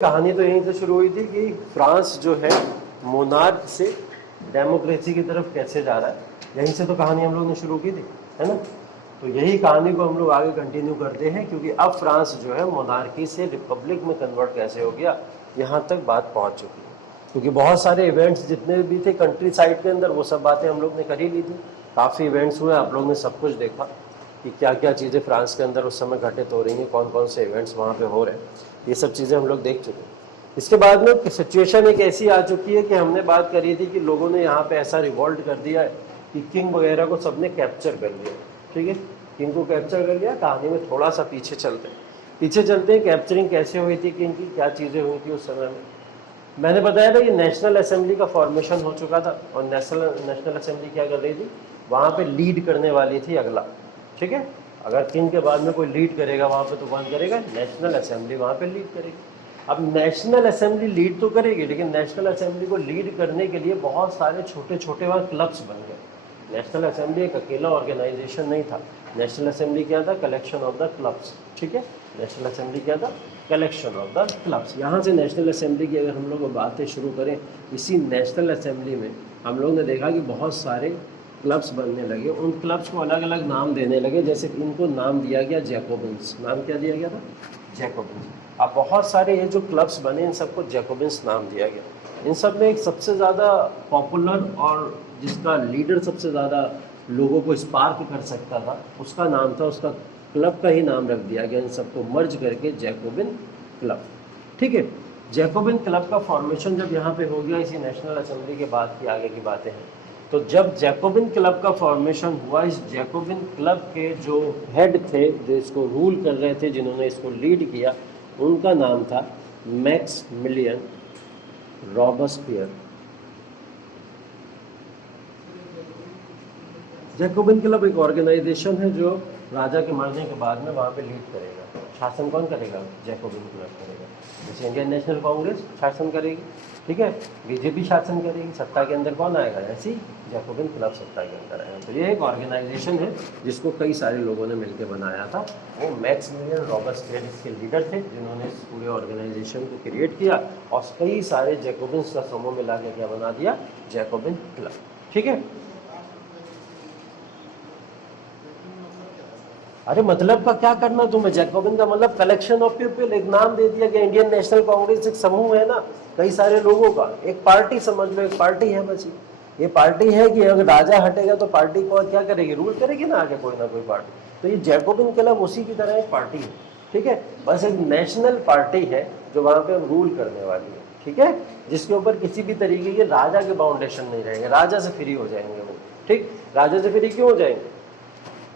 कहानी तो यहीं से शुरू हुई थी कि फ्रांस जो है मोनार्क से डेमोक्रेसी की तरफ कैसे जा रहा है, यहीं से तो कहानी हम लोग ने शुरू की थी, है ना। तो यही कहानी को हम लोग आगे कंटिन्यू करते हैं, क्योंकि अब फ्रांस जो है मोनार्की से रिपब्लिक में कन्वर्ट कैसे हो गया, यहाँ तक बात पहुँच चुकी है। क्योंकि बहुत सारे इवेंट्स जितने भी थे कंट्री साइड के अंदर, वो सब बातें हम लोग ने कर ही ली थी। काफ़ी इवेंट्स हुए, आप लोग ने सब कुछ देखा कि क्या क्या चीज़ें फ्रांस के अंदर उस समय घटित हो रही हैं, कौन कौन से इवेंट्स वहाँ पे हो रहे हैं, ये सब चीज़ें हम लोग देख चुके हैं। इसके बाद में सिचुएशन एक ऐसी आ चुकी है कि हमने बात करी थी कि लोगों ने यहाँ पे ऐसा रिवॉल्ट कर दिया है कि किंग वगैरह को सबने कैप्चर कर लिया। ठीक है, किंग को कैप्चर कर लिया। कहानी में थोड़ा सा पीछे चलते हैं, कैप्चरिंग कैसे हुई थी किंग की, क्या चीज़ें हुई थी उस समय में। मैंने बताया था कि नेशनल असेंबली का फॉर्मेशन हो चुका था, और नेशनल असेंबली क्या कर रही थी, वहाँ पे लीड करने वाली थी अगला। ठीक है, अगर किंग के बाद में कोई लीड करेगा वहाँ पे, तो कौन करेगा, नेशनल असेंबली वहाँ पे लीड करेगी। अब नेशनल असेंबली लीड तो करेगी, लेकिन नेशनल असेंबली को लीड करने के लिए बहुत सारे छोटे छोटे वहाँ क्लब्स बन गए। नेशनल असेंबली एक अकेला ऑर्गेनाइजेशन नहीं था। नेशनल असेंबली क्या था, कलेक्शन ऑफ द क्लब्स। ठीक है, नेशनल असेंबली क्या था, कलेक्शन ऑफ द क्लब्स। यहाँ से नेशनल असेंबली की अगर हम लोग बातें शुरू करें, इसी नेशनल असेंबली में हम लोग ने देखा कि बहुत सारे क्लब्स बनने लगे। उन क्लब्स को अलग अलग नाम देने लगे, जैसे इनको नाम दिया गया जैकोबिन्स। नाम क्या दिया गया था, जैकोबिन्स। अब बहुत सारे ये जो क्लब्स बने, इन सबको जैकोबिन्स नाम दिया गया। इन सब में एक सबसे ज़्यादा पॉपुलर और जिसका लीडर सबसे ज़्यादा लोगों को स्पार्क कर सकता था, उसका नाम था, उसका क्लब का ही नाम रख दिया गया इन सबको मर्ज करके, जैकोबिन क्लब। ठीक है, जैकोबिन क्लब का फॉर्मेशन जब यहाँ पे हो गया, इसी नेशनल असेंबली के बाद की आगे की बातें हैं। तो जब जैकोबिन क्लब का फॉर्मेशन हुआ, इस जैकोबिन क्लब के जो हेड थे, जो इसको रूल कर रहे थे, जिन्होंने इसको लीड किया, उनका नाम था मैक्समिलियन रॉबस्पियर। जैकोबिन क्लब एक ऑर्गेनाइजेशन है जो राजा के मरने के बाद में वहाँ पे लीड करेगा। शासन कौन करेगा, जैकोबिन क्लब करेगा। जैसे इंडियन नेशनल कांग्रेस शासन करेगी, ठीक है, बीजेपी शासन करेगी, सत्ता के अंदर कौन आएगा, ऐसी जैकोबिन क्लब सत्ता के अंदर आएगा। तो ये एक ऑर्गेनाइजेशन है जिसको कई सारे लोगों ने मिलकर बनाया था। वो मैक्समिलियन रॉबस्पियर इसके लीडर थे, जिन्होंने इस पूरे ऑर्गेनाइजेशन को क्रिएट किया और कई सारे जैकोबिन्स का समूह मिला के क्या बना दिया, जैकोबिन क्लब। ठीक है, अरे मतलब का क्या करना तुम्हें, जैकोबिन का मतलब कलेक्शन ऑफ पीपल, एक नाम दे दिया कि इंडियन नेशनल कांग्रेस एक समूह है ना, कई सारे लोगों का, एक पार्टी समझ लो, एक पार्टी है बस। ये पार्टी है कि अगर राजा हटेगा तो पार्टी को क्या करेगी, रूल करेगी ना आगे कोई ना कोई पार्टी। तो ये जैकोबिन क्लब उसी की तरह एक पार्टी है। ठीक है, बस एक नेशनल पार्टी है जो वहां पे रूल करने वाली है। ठीक है, जिसके ऊपर किसी भी तरीके के राजा के बाउंडेशन नहीं रहेंगे, राजा से फ्री हो जाएंगे वो। ठीक, राजा से फ्री क्यों हो जाएंगे,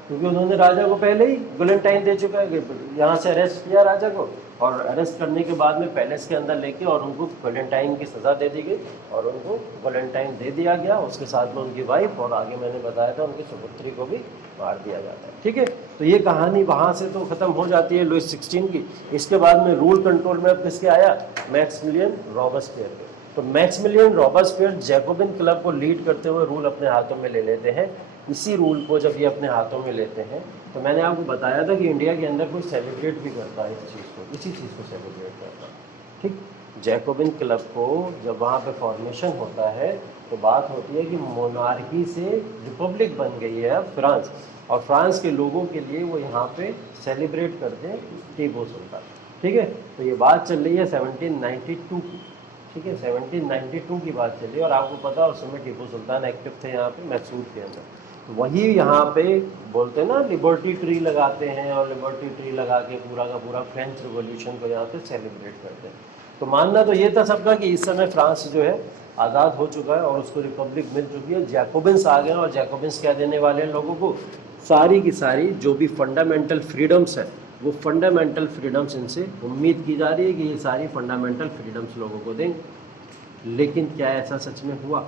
क्योंकि उन्होंने राजा को पहले ही वैलेंटाइन दे चुका है, यहाँ से अरेस्ट किया राजा को, और अरेस्ट करने के बाद में पैलेस के अंदर लेके और उनको वैलेंटाइन की सज़ा दे दी गई और उनको वैलेंटाइन दे दिया गया, उसके साथ में उनकी वाइफ, और आगे मैंने बताया था उनकी सुपुत्री को भी मार दिया जाता है। ठीक है, तो ये कहानी वहाँ से तो ख़त्म हो जाती है लुइस 16 की। इसके बाद में रूल कंट्रोल में अब किसके आया, मैक्समिलियन रॉबस्पियर के। तो मैक्समिलियन रॉबस्पियर जैकोबिन क्लब को लीड करते हुए रूल अपने हाथों में ले लेते हैं। इसी रूल को जब ये अपने हाथों में लेते हैं, तो मैंने आपको बताया था कि इंडिया के अंदर कोई सेलिब्रेट भी करता है इस चीज़ को, इसी चीज़ को सेलिब्रेट करता है। ठीक, जैकोबिन क्लब को जब वहाँ पे फॉर्मेशन होता है, तो बात होती है कि मोनार्की से रिपब्लिक बन गई है अब फ्रांस, और फ्रांस के लोगों के लिए वो यहाँ पे सेलिब्रेट करते हैं टीपू सुल्तान। ठीक है, तो ये बात चल रही है 1792 की। ठीक है, 1792 की बात चली, और आपको पता उस समय टीपू सुल्तान एक्टिव थे यहाँ पे मैसूर के अंदर। तो वही यहाँ पे बोलते हैं ना, लिबर्टी ट्री लगाते हैं, और लिबर्टी ट्री लगा के पूरा का पूरा फ्रेंच रिवॉल्यूशन को यहाँ पे सेलिब्रेट करते हैं। तो मानना तो ये था सबका कि इस समय फ्रांस जो है आज़ाद हो चुका है और उसको रिपब्लिक मिल चुकी है। जैकोबिन्स आ गए, और जैकोबिन्स क्या देने वाले हैं लोगों को, सारी की सारी जो भी फंडामेंटल फ्रीडम्स है, वो फंडामेंटल फ्रीडम्स इनसे उम्मीद की जा रही है कि ये सारी फंडामेंटल फ्रीडम्स लोगों को देंगे। लेकिन क्या ऐसा सच में हुआ,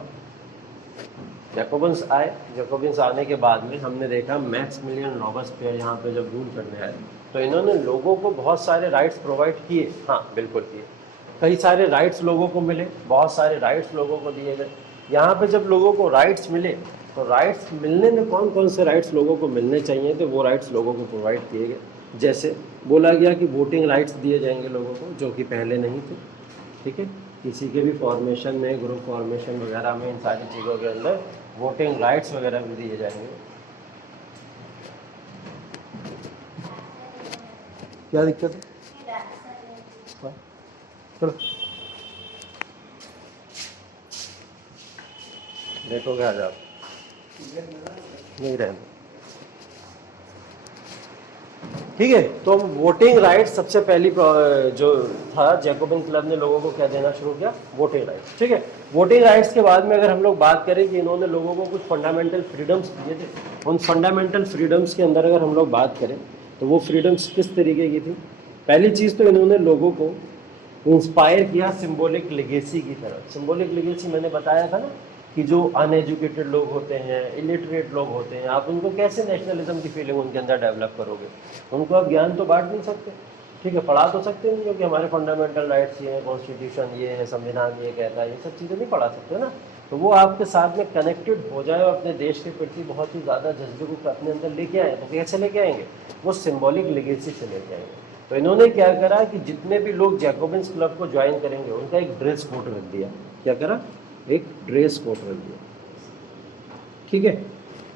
जैकोबिन्स आए, जैकोबिन्स आने के बाद में हमने देखा मैक्समिलियन रॉबस्पियर यहाँ पे जब रूल करने आए, तो इन्होंने लोगों को बहुत सारे राइट्स प्रोवाइड किए। हाँ बिल्कुल किए, कई सारे राइट्स लोगों को मिले, बहुत सारे राइट्स लोगों को दिए गए। यहाँ पे जब लोगों को राइट्स मिले, तो राइट्स मिलने में कौन कौन से राइट्स लोगों को मिलने चाहिए, तो वो राइट्स लोगों को प्रोवाइड किए गए। जैसे बोला गया कि वोटिंग राइट्स दिए जाएंगे लोगों को, जो कि पहले नहीं थे। ठीक है, किसी के भी फॉर्मेशन में, ग्रुप फॉर्मेशन वगैरह में, इन सारी चीज़ों के अंदर वोटिंग राइट्स वगैरह भी दिए जाएंगे। क्या दिक्कत है? चलो देखोगे आज आप, नहीं रहने। ठीक है, तो वोटिंग राइट सबसे पहली जो था, जैकोबिन क्लब ने लोगों को क्या देना शुरू किया? Voting rights. ठीक है, वोटिंग राइट्स के बाद में अगर हम लोग बात करें कि इन्होंने लोगों को कुछ फंडामेंटल फ्रीडम्स दिए थे, उन फंडामेंटल फ्रीडम्स के अंदर अगर हम लोग बात करें तो वो फ्रीडम्स किस तरीके की थी? पहली चीज़ तो इन्होंने लोगों को इंस्पायर किया सिंबॉलिक लेगेसी की तरफ। सिंबॉलिक लेगेसी मैंने बताया था ना कि जो अनएजुकेटेड लोग होते हैं, इलिटरेट लोग होते हैं, आप उनको कैसे नेशनलिज्म की फीलिंग उनके अंदर डेवलप करोगे? उनको आप ज्ञान तो बांट नहीं सकते। ठीक है, पढ़ा तो सकते हैं क्योंकि हमारे फंडामेंटल राइट्स ये हैं, कॉन्स्टिट्यूशन ये है, संविधान ये कहता है, ये सब चीज़ें नहीं पढ़ा सकते ना। तो वो आपके साथ में कनेक्टेड हो जाए और अपने देश के प्रति बहुत ही ज़्यादा जज्बे को अपने अंदर लेके आए, तो कैसे लेके आएंगे? वो सिंबॉलिक लेगेसी से लेके आएंगे। तो इन्होंने क्या करा कि जितने भी लोग जैकोबिन्स क्लब को ज्वाइन करेंगे उनका एक ड्रेस कोड रख दिया। क्या करा? एक ड्रेस कोड रख दिया। ठीक है,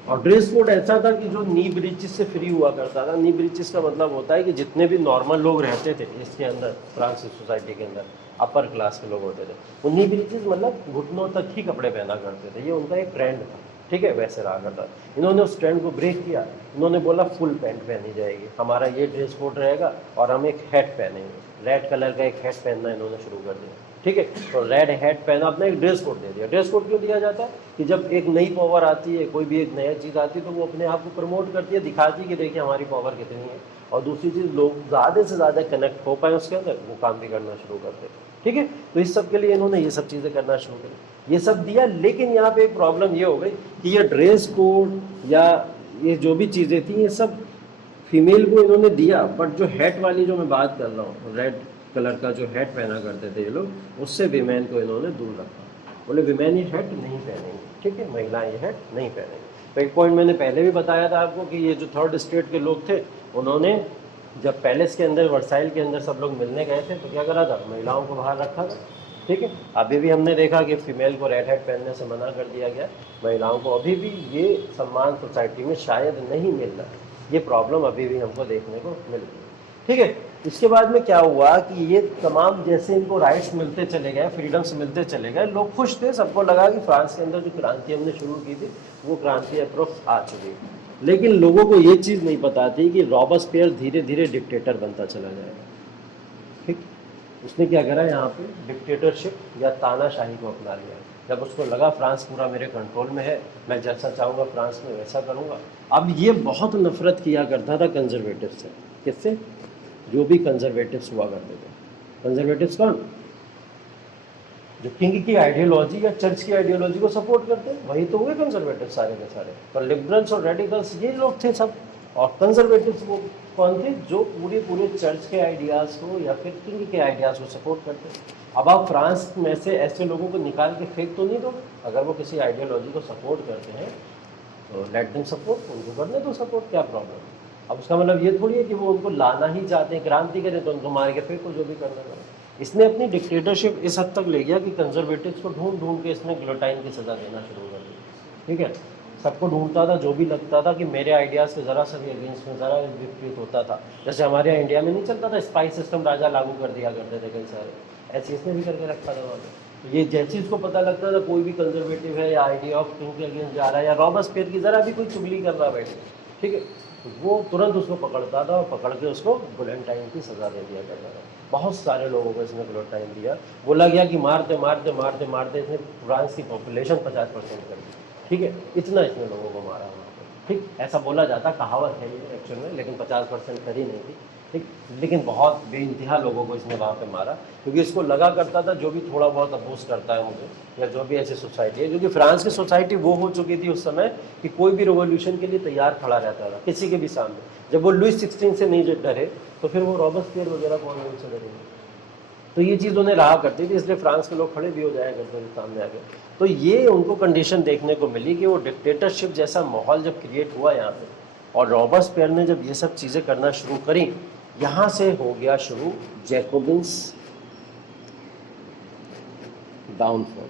और ड्रेस कोड ऐसा था कि जो नी ब्रीचेस से फ्री हुआ करता था। नी ब्रीचेस का मतलब होता है कि जितने भी नॉर्मल लोग रहते थे इसके अंदर, फ्रांसीसी सोसाइटी के अंदर अपर क्लास के लोग होते थे, वो नी ब्रीचेस मतलब घुटनों तक ही कपड़े पहना करते थे। ये उनका एक ट्रेंड था। ठीक है, वैसे रहा करता। इन्होंने उस ट्रेंड को ब्रेक किया। इन्होंने बोला फुल पैंट पहनी जाएगी, हमारा ये ड्रेस कोड रहेगा और हम एक हैट पहनेंगे। रेड कलर का एक हैट पहनना इन्होंने शुरू कर दिया। ठीक है, तो रेड हैट पहना, अपना एक ड्रेस कोड दे दिया। ड्रेस कोड क्यों दिया जाता है? कि जब एक नई पावर आती है, कोई भी एक नया चीज़ आती है, तो वो अपने आप को प्रमोट करती है, दिखाती है कि देखिए हमारी पावर कितनी है। और दूसरी चीज़, लोग ज़्यादा से ज़्यादा कनेक्ट हो पाए उसके अंदर, वो काम भी करना शुरू करते हैं। ठीक है, तो इस सब के लिए इन्होंने ये सब चीज़ें करना शुरू करी, ये सब दिया। लेकिन यहाँ पे एक प्रॉब्लम ये हो गई कि ये ड्रेस कोड या ये जो भी चीज़ें थी, ये सब फीमेल को इन्होंने दिया, बट जो हैट वाली जो मैं बात कर रहा हूँ, रेड कलर का जो हैट पहना करते थे ये लोग, उससे विमेन को इन्होंने दूर रखा। बोले विमेन ये हैट नहीं पहनेंगे। ठीक है, महिलाएं ये हैट नहीं पहनेंगे। तो एक पॉइंट मैंने पहले भी बताया था आपको कि ये जो थर्ड स्टेट के लोग थे, उन्होंने जब पैलेस के अंदर, वर्साइल के अंदर सब लोग मिलने गए थे, तो क्या करा था? महिलाओं को बाहर रखा था। ठीक है, अभी भी हमने देखा कि फीमेल को रेड हैट पहनने से मना कर दिया गया। महिलाओं को अभी भी ये सम्मान सोसाइटी में शायद नहीं मिल रहा है। ये प्रॉब्लम अभी भी हमको देखने को मिल रही है। ठीक है, इसके बाद में क्या हुआ कि ये तमाम जैसे इनको राइट्स मिलते चले गए, फ्रीडम्स मिलते चले गए, लोग खुश थे। सबको लगा कि फ्रांस के अंदर जो क्रांति हमने शुरू की थी वो क्रांति अप्रोक्स आ चुकी। लेकिन लोगों को ये चीज़ नहीं पता थी कि रॉबस्पियर धीरे धीरे डिक्टेटर बनता चला जाएगा। ठीक, उसने क्या करा? यहाँ पे डिक्टेटरशिप या तानाशाही को अपना लिया। जब उसको लगा फ्रांस पूरा मेरे कंट्रोल में है, मैं जैसा चाहूँगा फ्रांस में वैसा करूँगा। अब ये बहुत नफरत किया करता था कंजर्वेटिव से। किससे? जो भी कंजर्वेटिव्स हुआ करते थे। कंजर्वेटिव्स कौन? जो किंग की आइडियोलॉजी या चर्च की आइडियोलॉजी को सपोर्ट करते हैं, वही तो हुए कंजर्वेटिव सारे के सारे। तो लिबरल्स और रेडिकल्स ये लोग थे सब। और कंजर्वेटिव्स वो कौन थे? जो पूरे चर्च के आइडियाज़ को या फिर किंग के आइडियाज़ को सपोर्ट करते हैं। अब आप फ्रांस में से ऐसे लोगों को निकाल के फेंक तो नहीं दो। अगर वो किसी आइडियोलॉजी को सपोर्ट करते हैं तो लेट देम सपोर्ट, उनको करने दो सपोर्ट, क्या प्रॉब्लम है? अब उसका मतलब ये थोड़ी है कि वो उनको लाना ही चाहते हैं, क्रांति करें तो उनको मार के फेंको, जो भी करना है। इसने अपनी डिक्टेटरशिप इस हद तक ले गया कि कंजर्वेटिव्स को ढूंढ ढूंढ के इसने गिलोटाइन की सज़ा देना शुरू कर दी। ठीक है, सबको ढूंढता था, जो भी लगता था कि मेरे आइडियाज़ के ज़रा सा भी अगेंस्ट में, ज़रा विपरीत होता था। जैसे हमारे यहाँ इंडिया में नहीं चलता था, स्पाइस सिस्टम राजा लागू कर दिया करते थे कई सारे, ऐसे इसने भी करके रखा था वहाँ पे। ये जैसे इसको पता लगता था कोई भी कंजर्वेटिव है या आइडिया ऑफ किंग के अगेंस्ट जा रहा है या रॉबस्पियर की ज़रा भी कोई चुगली कर रहा बैठे, ठीक है, तो वो तुरंत उसको पकड़ता था और पकड़ के उसको गुलेंटाइन की सज़ा दे दिया करता था। बहुत सारे लोगों को इसने गुलेंटाइन दिया। बोला गया कि मारते मारते मारते मारते इसने फ्रांस की पॉपुलेशन 50% कर दी। ठीक है, इतना इसने लोगों को मारा वहाँ पर। ठीक, ऐसा बोला जाता, कहावत है ये एक्चुअल में, लेकिन 50% करी नहीं थी। ठीक, लेकिन बहुत बेइंतहा लोगों को इसने वहाँ पे मारा, क्योंकि इसको लगा करता था जो भी थोड़ा बहुत अपोज करता है मुझे, या जो भी ऐसी सोसाइटी है, क्योंकि फ्रांस की सोसाइटी वो हो चुकी थी उस समय कि कोई भी रिवॉल्यूशन के लिए तैयार खड़ा रहता था किसी के भी सामने। जब वो लुई 16 से नहीं डरे तो फिर वो रॉबस्पियर वगैरह कौन उनसे डरेंगे? तो ये चीज़ उन्हें रहा करती थी, इसलिए फ्रांस के लोग खड़े भी हो जाया करते थे सामने आके। तो ये उनको कंडीशन देखने को मिली कि वो डिक्टेटरशिप जैसा माहौल जब क्रिएट हुआ यहाँ पे, और रॉबस्पियर ने जब ये सब चीज़ें करना शुरू करी, यहाँ से हो गया शुरू जैकोबिन्स डाउनफॉल।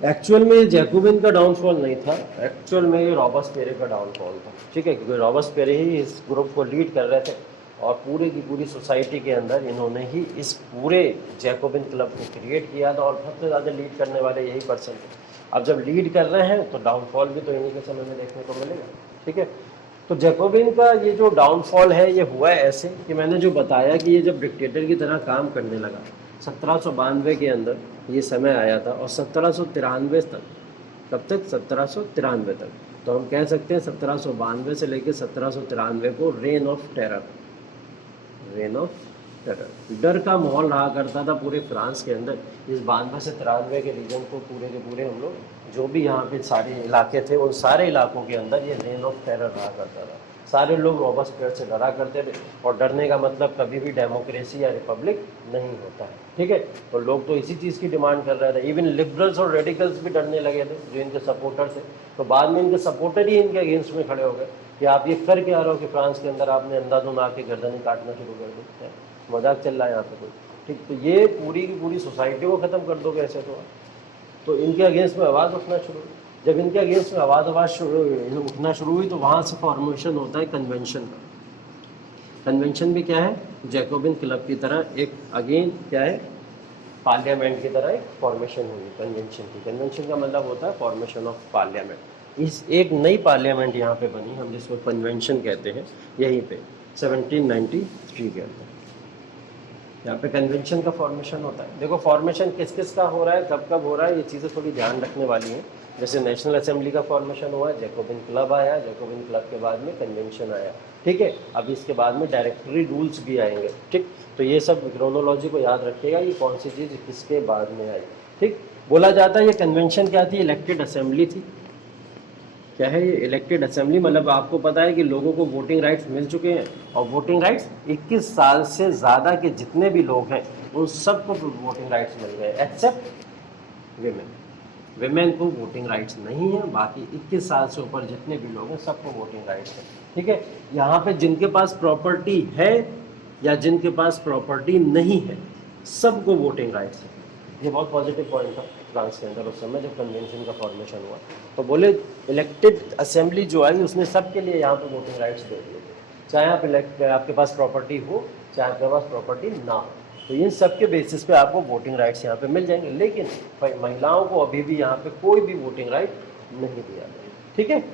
एक्चुअल में ये जैकोबिन का डाउनफॉल नहीं था, एक्चुअल में ये रॉबस्पियरे का डाउनफॉल था, ठीक है, क्योंकि रॉबस्पियरे ही इस ग्रुप को लीड कर रहे थे और पूरी की पूरी सोसाइटी के अंदर इन्होंने ही इस पूरे जैकोबिन क्लब को क्रिएट किया था और सबसे ज़्यादा लीड करने वाले यही पर्सन थे। अब जब लीड कर रहे हैं तो डाउनफॉल भी तो इन्हीं के समय में देखने को मिलेगा, ठीक है। तो जैकोबिन का ये जो डाउनफॉल है ये हुआ है ऐसे कि मैंने जो बताया कि ये जब डिक्टेटर की तरह काम करने लगा 1792 के अंदर ये समय आया था और 1793 तक, कब तक? 1793 तक। तो हम कह सकते हैं 1792 से लेकर 1793 को rain of terror, rain of terror, डर का माहौल रहा करता था पूरे फ्रांस के अंदर। इस 92 से 93 के रीजन को पूरे के पूरे हम लोग जो भी यहाँ पे सारे इलाके थे उन सारे इलाकों के अंदर ये रेन ऑफ टेरर रहा करता था। सारे लोग रॉबस्पियर से डरा करते थे और डरने का मतलब कभी भी डेमोक्रेसी या रिपब्लिक नहीं होता है, ठीक है। तो लोग तो इसी चीज़ की डिमांड कर रहे थे, इवन लिबरल्स और रेडिकल्स भी डरने लगे थे जो इनके सपोर्टर थे। तो बाद में इनके सपोर्टर ही इनके अगेंस्ट में खड़े हो गए कि आप ये कर क्या रहे हो कि फ्रांस के अंदर आपने अंधाधुन आके गर्दनें काटना शुरू कर दी, मजाक चल रहा है यहाँ पे कोई, ठीक। तो ये पूरी की पूरी सोसाइटी को ख़त्म कर दोगे ऐसे तो इनके अगेंस्ट में आवाज़ उठना शुरू हुई। जब इनके अगेंस्ट में आवाज़ उठना शुरू हुई तो वहाँ से फॉर्मेशन होता है कन्वेंशन का। कन्वेंशन भी क्या है? जैकोबिन क्लब की तरह एक अगेन क्या है, पार्लियामेंट की तरह एक फॉर्मेशन हुई कन्वेंशन की। कन्वेंशन का मतलब होता है फॉर्मेशन ऑफ पार्लियामेंट। इस एक नई पार्लियामेंट यहाँ पे बनी, हम जिसको कन्वेंशन कहते हैं, यहीं पे 1793 के अंदर यहाँ पे कन्वेंशन का फॉर्मेशन होता है। देखो फॉर्मेशन किस किस का हो रहा है, कब कब हो रहा है, ये चीज़ें थोड़ी ध्यान रखने वाली हैं। जैसे नेशनल असेंबली का फॉर्मेशन हुआ, जैकोबिन क्लब आया, जैकोबिन क्लब के बाद में कन्वेंशन आया, ठीक है। अब इसके बाद में डायरेक्टरी रूल्स भी आएंगे, ठीक। तो ये सब क्रोनोलॉजी को याद रखिएगा, ये कौन सी चीज़ किसके बाद में आई, ठीक। बोला जाता है ये कन्वेंशन क्या थी? इलेक्टेड असेंबली थी। क्या है ये? Elected assembly. मतलब आपको पता है कि लोगों को वोटिंग राइट्स मिल चुके हैं और वोटिंग राइट्स 21 साल से ज़्यादा के जितने भी लोग हैं उन सबको वोटिंग राइट्स मिल गए एक्सेप्ट विमेन। विमेन को वोटिंग राइट्स नहीं है, बाकी 21 साल से ऊपर जितने भी लोग हैं सबको वोटिंग राइट्स है, ठीक है। यहाँ पे जिनके पास प्रॉपर्टी है या जिनके पास प्रॉपर्टी नहीं है सबको वोटिंग राइट्स है। ये बहुत पॉजिटिव पॉइंट था फ्रांस के अंदर उस समय जब कन्वेंशन का फॉर्मेशन हुआ। तो बोले इलेक्टेड असेंबली जो आई उसने सबके लिए यहाँ पे वोटिंग राइट्स दे दिए, चाहे आप आपके पास प्रॉपर्टी हो चाहे आपके पास प्रॉपर्टी ना हो, तो इन सब के बेसिस पे आपको वोटिंग राइट्स यहाँ पे मिल जाएंगे। लेकिन महिलाओं को अभी भी यहाँ पे कोई भी वोटिंग राइट नहीं दिया गया, ठीक है।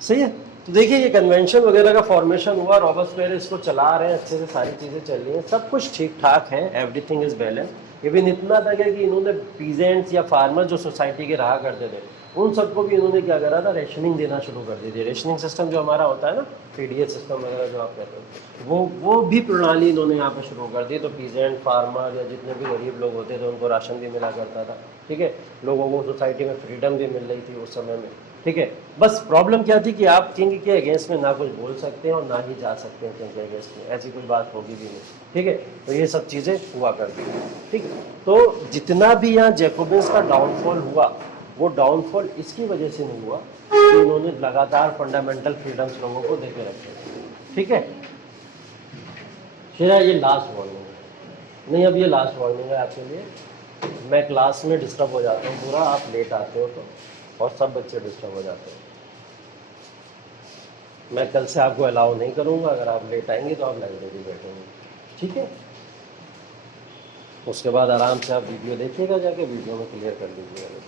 सही है। तो देखिए ये कन्वेंशन वगैरह का फॉर्मेशन हुआ, रॉबस्पियर इसको चला रहे हैं, अच्छे से सारी चीज़ें चल रही हैं, सब कुछ ठीक ठाक है, एवरीथिंग इज बैलेंस। इवन इतना तक है कि इन्होंने पीजेंट्स या फार्मर जो सोसाइटी के रहा करते थे उन सबको भी इन्होंने क्या करा था, रेशनिंग देना शुरू कर दी थी। रेशनिंग सिस्टम जो हमारा होता है ना, पीडीएस सिस्टम वगैरह जो आप कहते हो, वो भी प्रणाली इन्होंने यहाँ पे शुरू कर दी। तो पीजेंट फार्मर या जितने भी गरीब लोग होते थे उनको राशन भी मिला करता था, ठीक है। लोगों को सोसाइटी में फ्रीडम भी मिल रही थी उस समय में, ठीक है। बस प्रॉब्लम क्या थी कि आप किंग के अगेंस्ट में ना कुछ बोल सकते हैं और ना ही जा सकते हैं किंग के अगेंस्ट में, ऐसी कोई बात होगी भी नहीं, ठीक है। तो ये सब चीज़ें हुआ करती हैं, ठीक है। तो जितना भी यहाँ जैकोबिन्स का डाउनफॉल हुआ वो डाउनफॉल इसकी वजह से नहीं हुआ कि इन्होंने लगातार फंडामेंटल फ्रीडम्स लोगों को देके रखे, ठीक है। फिर ये लास्ट वार्निंग है, नहीं अब ये लास्ट वार्निंग है आपके लिए। मैं क्लास में डिस्टर्ब हो जाता हूँ पूरा, आप लेट आते हो तो, और सब बच्चे डिस्टर्ब हो जाते हैं। मैं कल से आपको अलाउ नहीं करूँगा, अगर आप लेट आएंगे तो आप लाइब्रेरी बैठेंगे, ठीक है। उसके बाद आराम से आप वीडियो देखिएगा, जाके वीडियो में क्लियर कर लीजिएगा।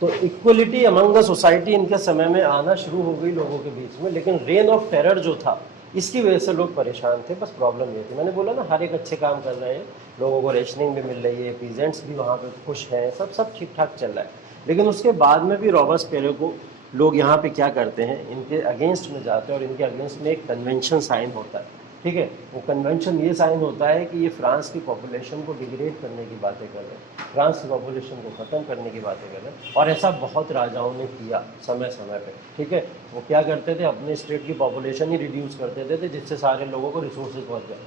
तो इक्वलिटी अमंग द सोसाइटी इनके समय में आना शुरू हो गई लोगों के बीच में, लेकिन रेन ऑफ टेरर जो था इसकी वजह से लोग परेशान थे। बस प्रॉब्लम ये थी, मैंने बोला ना हर एक अच्छे काम कर रहे हैं, लोगों को रेशनिंग भी मिल रही है, पीजेंट्स भी वहाँ पे खुश हैं, सब ठीक ठाक चल रहा है। लेकिन उसके बाद में भी रॉबस्पियर को लोग यहाँ पे क्या करते हैं, इनके अगेंस्ट में जाते हैं और इनके अगेंस्ट में एक कन्वेंशन साइन होता है। ठीक है। वो कन्वेंशन ये साइन होता है कि ये फ्रांस की पॉपुलेशन को डिग्रेड करने की बातें कर रहे हैं, फ्रांस की पॉपुलेशन को ख़त्म करने की बातें कर रहे हैं, और ऐसा बहुत राजाओं ने किया समय समय पे। ठीक है, वो क्या करते थे, अपने स्टेट की पॉपुलेशन ही रिड्यूस कर देते थे जिससे सारे लोगों को रिसोर्सेज पहुँच जाए।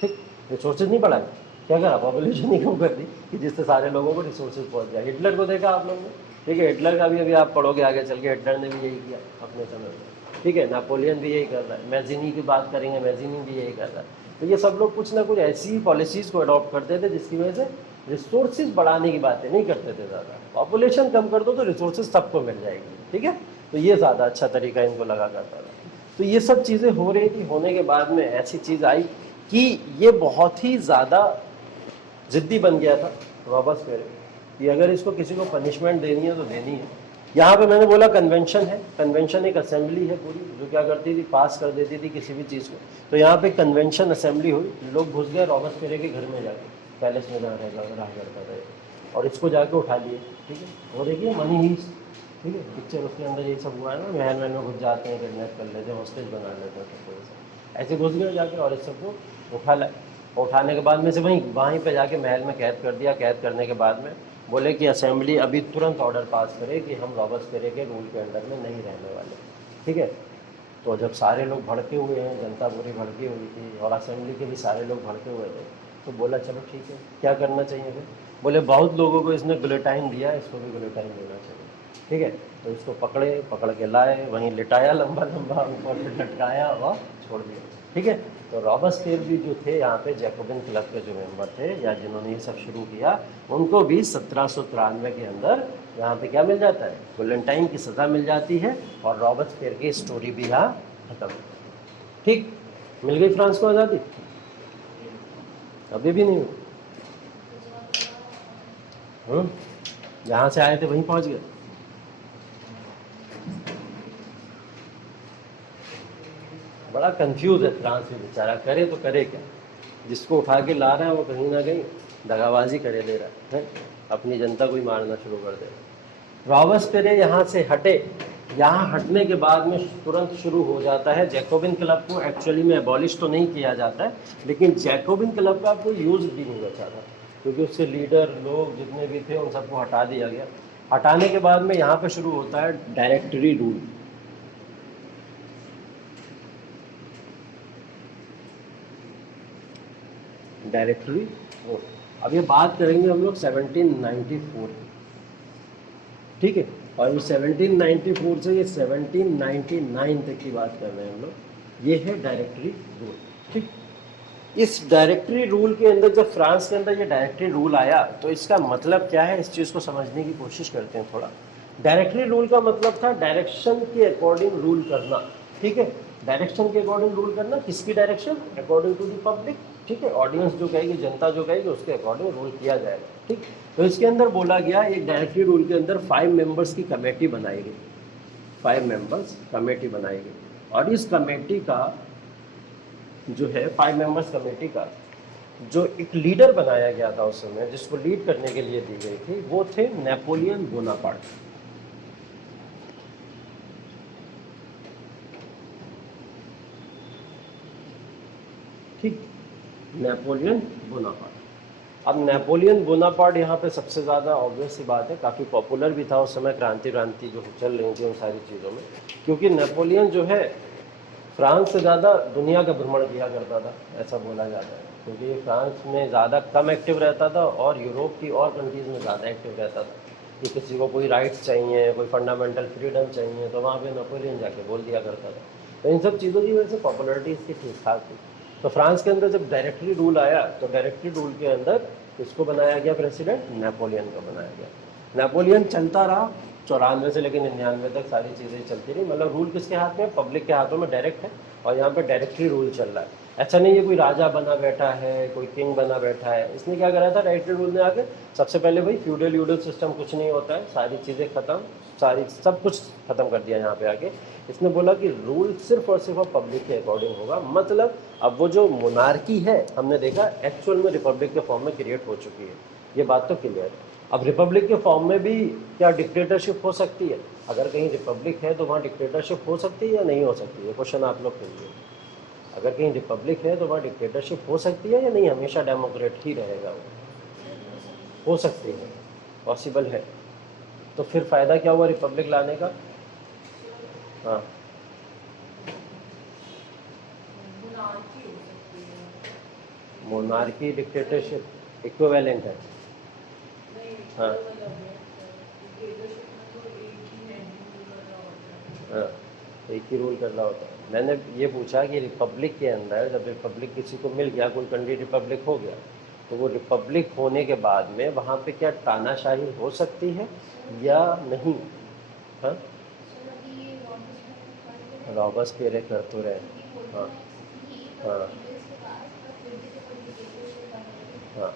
ठीक, रिसोर्सेज नहीं बढ़ाए, क्या करा, पॉपुलेशन ही कम कर दी कि जिससे सारे लोगों को रिसोर्सेज पहुँच जाए। हिटलर को देखा आप लोगों ने, ठीक है, हिटलर का भी अभी आप पढ़ोगे आगे चल के, हिटलर ने भी यही किया अपने समय में। ठीक है, नेपोलियन भी यही कर रहा है, मैजिनी की बात करेंगे, मैजिनी भी यही कर रहा है। तो ये सब लोग कुछ ना कुछ ऐसी पॉलिसीज़ को अडॉप्ट करते थे जिसकी वजह से रिसोर्सेज बढ़ाने की बातें नहीं करते थे ज़्यादा। पॉपुलेशन कम कर दो तो रिसोर्सेज सबको मिल जाएगी। ठीक है, तो ये ज़्यादा अच्छा तरीका इनको लगा करता था। तो ये सब चीज़ें हो रही थी, होने के बाद में ऐसी चीज़ आई कि ये बहुत ही ज़्यादा ज़िद्दी बन गया था रॉबस्पियर कि अगर इसको किसी को पनिशमेंट देनी है तो देनी है। यहाँ पे मैंने बोला कन्वेंशन है, कन्वेंशन एक असेंबली है पूरी जो क्या करती थी, पास कर देती थी किसी भी चीज़ को। तो यहाँ पे कन्वेंशन असेंबली हुई, लोग घुस गए रॉबस्पियर के घर में जाके, पैलेस में रहा करता था, और इसको जाके उठा लिए। ठीक है, वो देखिए मनी हीस्ट, ठीक है, पिक्चर उसके अंदर यही सब हुआ है ना, महल में घुस जाते हैं, किडनैप कर लेते हैं, हॉस्टेज बना लेते हैं सबको, ऐसे घुस गए जाके और इस सबको उठा लाए। उठाने के बाद में से वहीं पे जाके महल में कैद कर दिया। कैद करने के बाद में बोले कि असेंबली अभी तुरंत ऑर्डर पास करे कि हम रॉबस्पियर के रूल के अंडर में नहीं रहने वाले। ठीक है, तो जब सारे लोग भड़के हुए हैं, जनता पूरी भड़की हुई थी और असेंबली के भी सारे लोग भड़के हुए थे, तो बोला चलो ठीक है, क्या करना चाहिए फिर। बोले बहुत लोगों को इसने गिलोटाइन दिया, इसको भी गिलोटाइन देना चाहिए। ठीक है, तो इसको पकड़ के लाए, वहीं लिटाया, लंबा लंबा ऊपर से लटकाया और छोड़ दिया। ठीक है, तो रॉबस्पियर भी जो थे यहाँ पे जैकोबिन क्लब के जो मेंबर थे या जिन्होंने ये सब शुरू किया, उनको भी 1793 के अंदर यहाँ पे क्या मिल जाता है, गुलेंटाइन की सज़ा मिल जाती है और रॉबस्पियर की स्टोरी भी यहाँ खत्म। ठीक, मिल गई फ्रांस को आज़ादी? अभी भी नहीं हुई। जहाँ से आए थे वहीं पहुँच गए। बड़ा कंफ्यूज है फ्रांस में बेचारा, करे तो करे क्या। जिसको उठा के ला रहा है वो कहीं ना कहीं दगाबाजी करे दे रहा है, अपनी जनता को ही मारना शुरू कर दे रहा है। रॉबस्पियर यहाँ से हटे, यहाँ हटने के बाद में तुरंत शुरू हो जाता है जैकोबिन क्लब को एक्चुअली में एबॉलिश तो नहीं किया जाता है, लेकिन जैकोबिन क्लब का कोई यूज़ भी नहीं बचा था क्योंकि उससे लीडर लोग जितने भी थे उन सबको हटा दिया गया। हटाने के बाद में यहाँ पे शुरू होता है डायरेक्टरी रूल। डायरेक्टरी रूल, अब ये बात करेंगे हम लोग 1794 की। ठीक है, और ये 1794 से ये 1799 तक की बात कर रहे हैं हम लोग। ये है डायरेक्टरी रूल। ठीक, इस डायरेक्टरी रूल के अंदर जब फ्रांस के अंदर ये डायरेक्टरी रूल आया तो इसका मतलब क्या है, इस चीज़ को समझने की कोशिश करते हैं थोड़ा। डायरेक्टरी रूल का मतलब था डायरेक्शन के अकॉर्डिंग रूल करना। ठीक है, डायरेक्शन के अकॉर्डिंग रूल करना, किसकी direction, according to the public. ठीक है, ऑडियंस जो कहेगी, जनता जो कहेगी उसके अकॉर्डिंग रूल किया जाएगा। ठीक, तो इसके अंदर बोला गया एक डायरेक्टरी रूल के अंदर 5 मेंबर्स की कमेटी बनाई गई, 5 मेंबर्स कमेटी बनाई गई, और इस कमेटी का जो है 5 मेंबर्स कमेटी का जो एक लीडर बनाया गया था उस समय, जिसको लीड करने के लिए दी गई थी, वो थे नेपोलियन बोनापार्ट। ठीक, नेपोलियन बोनापार्ट। अब नेपोलियन बोनापार्ट यहाँ पे सबसे ज़्यादा ऑब्वियस सी बात है, काफ़ी पॉपुलर भी था उस समय, क्रांति जो चल रही थी उन सारी चीज़ों में, क्योंकि नेपोलियन जो है फ्रांस से ज़्यादा दुनिया का भ्रमण किया करता था, ऐसा बोला जाता है, क्योंकि ये फ्रांस में ज़्यादा कम एक्टिव रहता था और यूरोप की और कंट्रीज़ में ज़्यादा एक्टिव रहता था कि किसी को कोई राइट्स चाहिए, कोई फंडामेंटल फ्रीडम चाहिए, तो वहाँ पे नेपोलियन जाके बोल दिया करता था। तो इन सब चीज़ों की वजह से पॉपुलरिटी इसकी ठीक ठाक थी। तो फ्रांस के अंदर जब डायरेक्टरी रूल आया तो डायरेक्टरी रूल के अंदर इसको बनाया गया प्रेसिडेंट, नेपोलियन को बनाया गया। नेपोलियन चलता रहा 94 से लेकर 99 तक सारी चीज़ें चलती रही। मतलब रूल किसके हाथ में, पब्लिक के हाथों में डायरेक्ट है, और यहाँ पे डायरेक्टरी रूल चल रहा है। ऐसा नहीं है कोई राजा बना बैठा है, कोई किंग बना बैठा है। इसने क्या करा था, डायरेक्टरी रूल ने आके सबसे पहले भाई फ्यूडल सिस्टम कुछ नहीं होता है, सारी चीज़ें ख़त्म, सब कुछ ख़त्म कर दिया यहाँ पे आके। इसने बोला कि रूल सिर्फ और सिर्फ पब्लिक के अकॉर्डिंग होगा। मतलब अब वो जो मोनार्की है, हमने देखा एक्चुअल में रिपब्लिक के फॉर्म में क्रिएट हो चुकी है, ये बात तो क्लियर है। अब रिपब्लिक के फॉर्म में भी क्या डिक्टेटरशिप हो सकती है? अगर कहीं रिपब्लिक है तो वहाँ डिक्टेटरशिप हो सकती है या नहीं हो सकती है? क्वेश्चन आप लोग के लिए। अगर कहीं रिपब्लिक है तो वहाँ डिक्टेटरशिप हो सकती है या नहीं, हमेशा डेमोक्रेट ही रहेगा वो? हो सकती है, पॉसिबल है। तो फिर फ़ायदा क्या हुआ रिपब्लिक लाने का? हाँ, मोनार्की डिक्टेटरशिप इक्विवेलेंट है। हाँ हाँ, एक ही रूल करना होता है। मैंने ये पूछा कि रिपब्लिक के अंदर जब रिपब्लिक किसी को मिल गया, कोई कंट्री रिपब्लिक हो गया, तो वो रिपब्लिक होने के बाद में वहाँ पे क्या तानाशाही हो सकती है या नहीं? हाँ, रॉबस्पियर कर तो रहे। हाँ हाँ हाँ,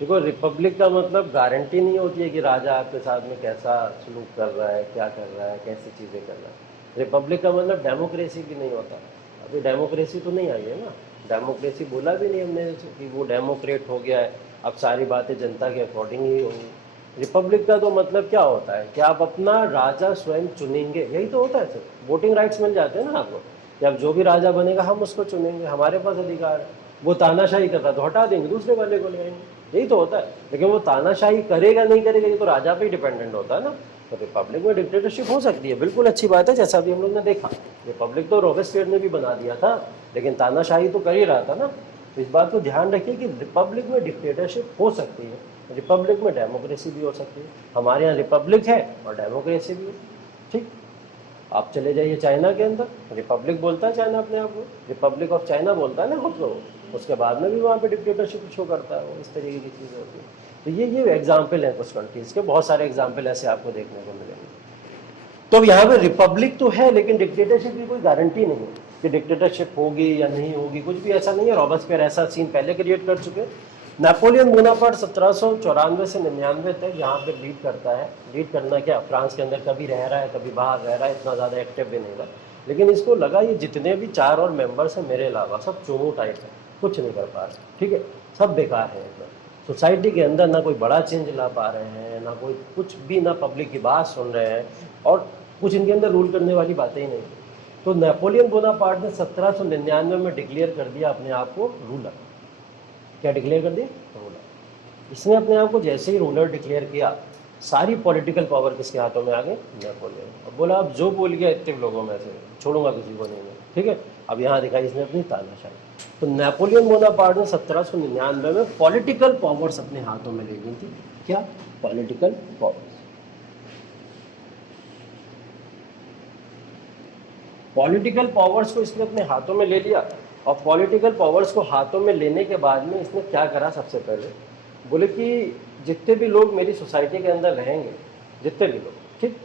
देखो रिपब्लिक का मतलब गारंटी नहीं होती है कि राजा आपके साथ में कैसा सलूक कर रहा है, क्या कर रहा है, कैसी चीज़ें कर रहा है। रिपब्लिक का मतलब डेमोक्रेसी भी नहीं होता। अभी डेमोक्रेसी तो नहीं आई है ना, डेमोक्रेसी बोला भी नहीं हमने कि वो डेमोक्रेट हो गया है, अब सारी बातें जनता के अकॉर्डिंग ही होंगी। रिपब्लिक का तो मतलब क्या होता है कि आप अपना राजा स्वयं चुनेंगे, यही तो होता है सर। वोटिंग राइट्स मिल जाते हैं ना आपको कि अब जो भी राजा बनेगा हम उसको चुनेंगे, हमारे पास अधिकार है। वो तानाशाही करता तो हटा देंगे, दूसरे वाले को ले आएंगे, यही तो होता है। लेकिन वो तानाशाही करेगा नहीं करेगा ये तो राजा पे ही डिपेंडेंट होता है ना। तो रिपब्लिक में डिक्टेटरशिप हो सकती है, बिल्कुल अच्छी बात है, जैसा भी हम लोग ने देखा। रिपब्लिक तो रॉबस्पियर ने भी बना दिया था, लेकिन तानाशाही तो कर ही रहा था ना। तो इस बात को ध्यान रखिए कि रिपब्लिक में डिक्टेटरशिप हो सकती है, रिपब्लिक में डेमोक्रेसी भी हो सकती है। हमारे यहाँ रिपब्लिक है और डेमोक्रेसी भी है, ठीक। आप चले जाइए चाइना के अंदर, रिपब्लिक बोलता है चाइना अपने आप को, रिपब्लिक ऑफ चाइना बोलता है ना खुद को, उसके बाद में भी वहाँ पे डिक्टेटरशिप शो करता है वो, इस तरीके की चीज़ें होती है। तो ये एग्जाम्पल है कुछ कंट्रीज़ के, बहुत सारे एग्जाम्पल ऐसे आपको देखने को मिलेंगे। तो यहाँ पे रिपब्लिक तो है लेकिन डिक्टेटरशिप की कोई गारंटी नहीं है कि डिक्टेटरशिप होगी या नहीं होगी, कुछ भी ऐसा नहीं है। रॉबस्पियर ऐसा सीन पहले क्रिएट कर चुके हैं। नेपोलियन बोनापार्ट 1794 से 99 तक यहाँ पे लीड करता है। लीड करना क्या, फ्रांस के अंदर कभी रह रहा है कभी बाहर रह रहा है, इतना ज़्यादा एक्टिव भी नहीं रहा। लेकिन इसको लगा ये जितने भी 4 और मेंबर्स हैं मेरे अलावा सब चोमू टाइप है, कुछ नहीं कर पा रहे, ठीक है, सब बेकार है एकदम। सोसाइटी के अंदर ना कोई बड़ा चेंज ला पा रहे हैं, ना कोई कुछ भी, ना पब्लिक की बात सुन रहे हैं, और कुछ इनके अंदर रूल करने वाली बातें ही नहीं। तो नेपोलियन बोनापार्ट ने 1799 में डिक्लेयर कर दिया अपने आप को रूलर। क्या डिक्लेयर कर दिया? रूलर। इसने अपने आप को जैसे ही रूलर डिक्लेयर किया, सारी पॉलिटिकल पावर किसके हाथों में आ गई? नेपोलियन। अब बोला अब जो बोल गया इतने लोगों में से छोड़ूंगा किसी को नहीं, ठीक है। अब यहाँ दिखाई इसने अपनी तानाशाही। तो नेपोलियन बोनापार्ट ने 1799 में पॉलिटिकल पावर्स अपने हाथों में ले ली थी। क्या? Political powers. पॉलिटिकल पावर्स को इसने अपने हाथों में ले लिया, और पॉलिटिकल पावर्स को हाथों में लेने के बाद में इसने क्या करा? सबसे पहले बोले कि जितने भी लोग मेरी सोसाइटी के अंदर रहेंगे, जितने भी लोग, ठीक,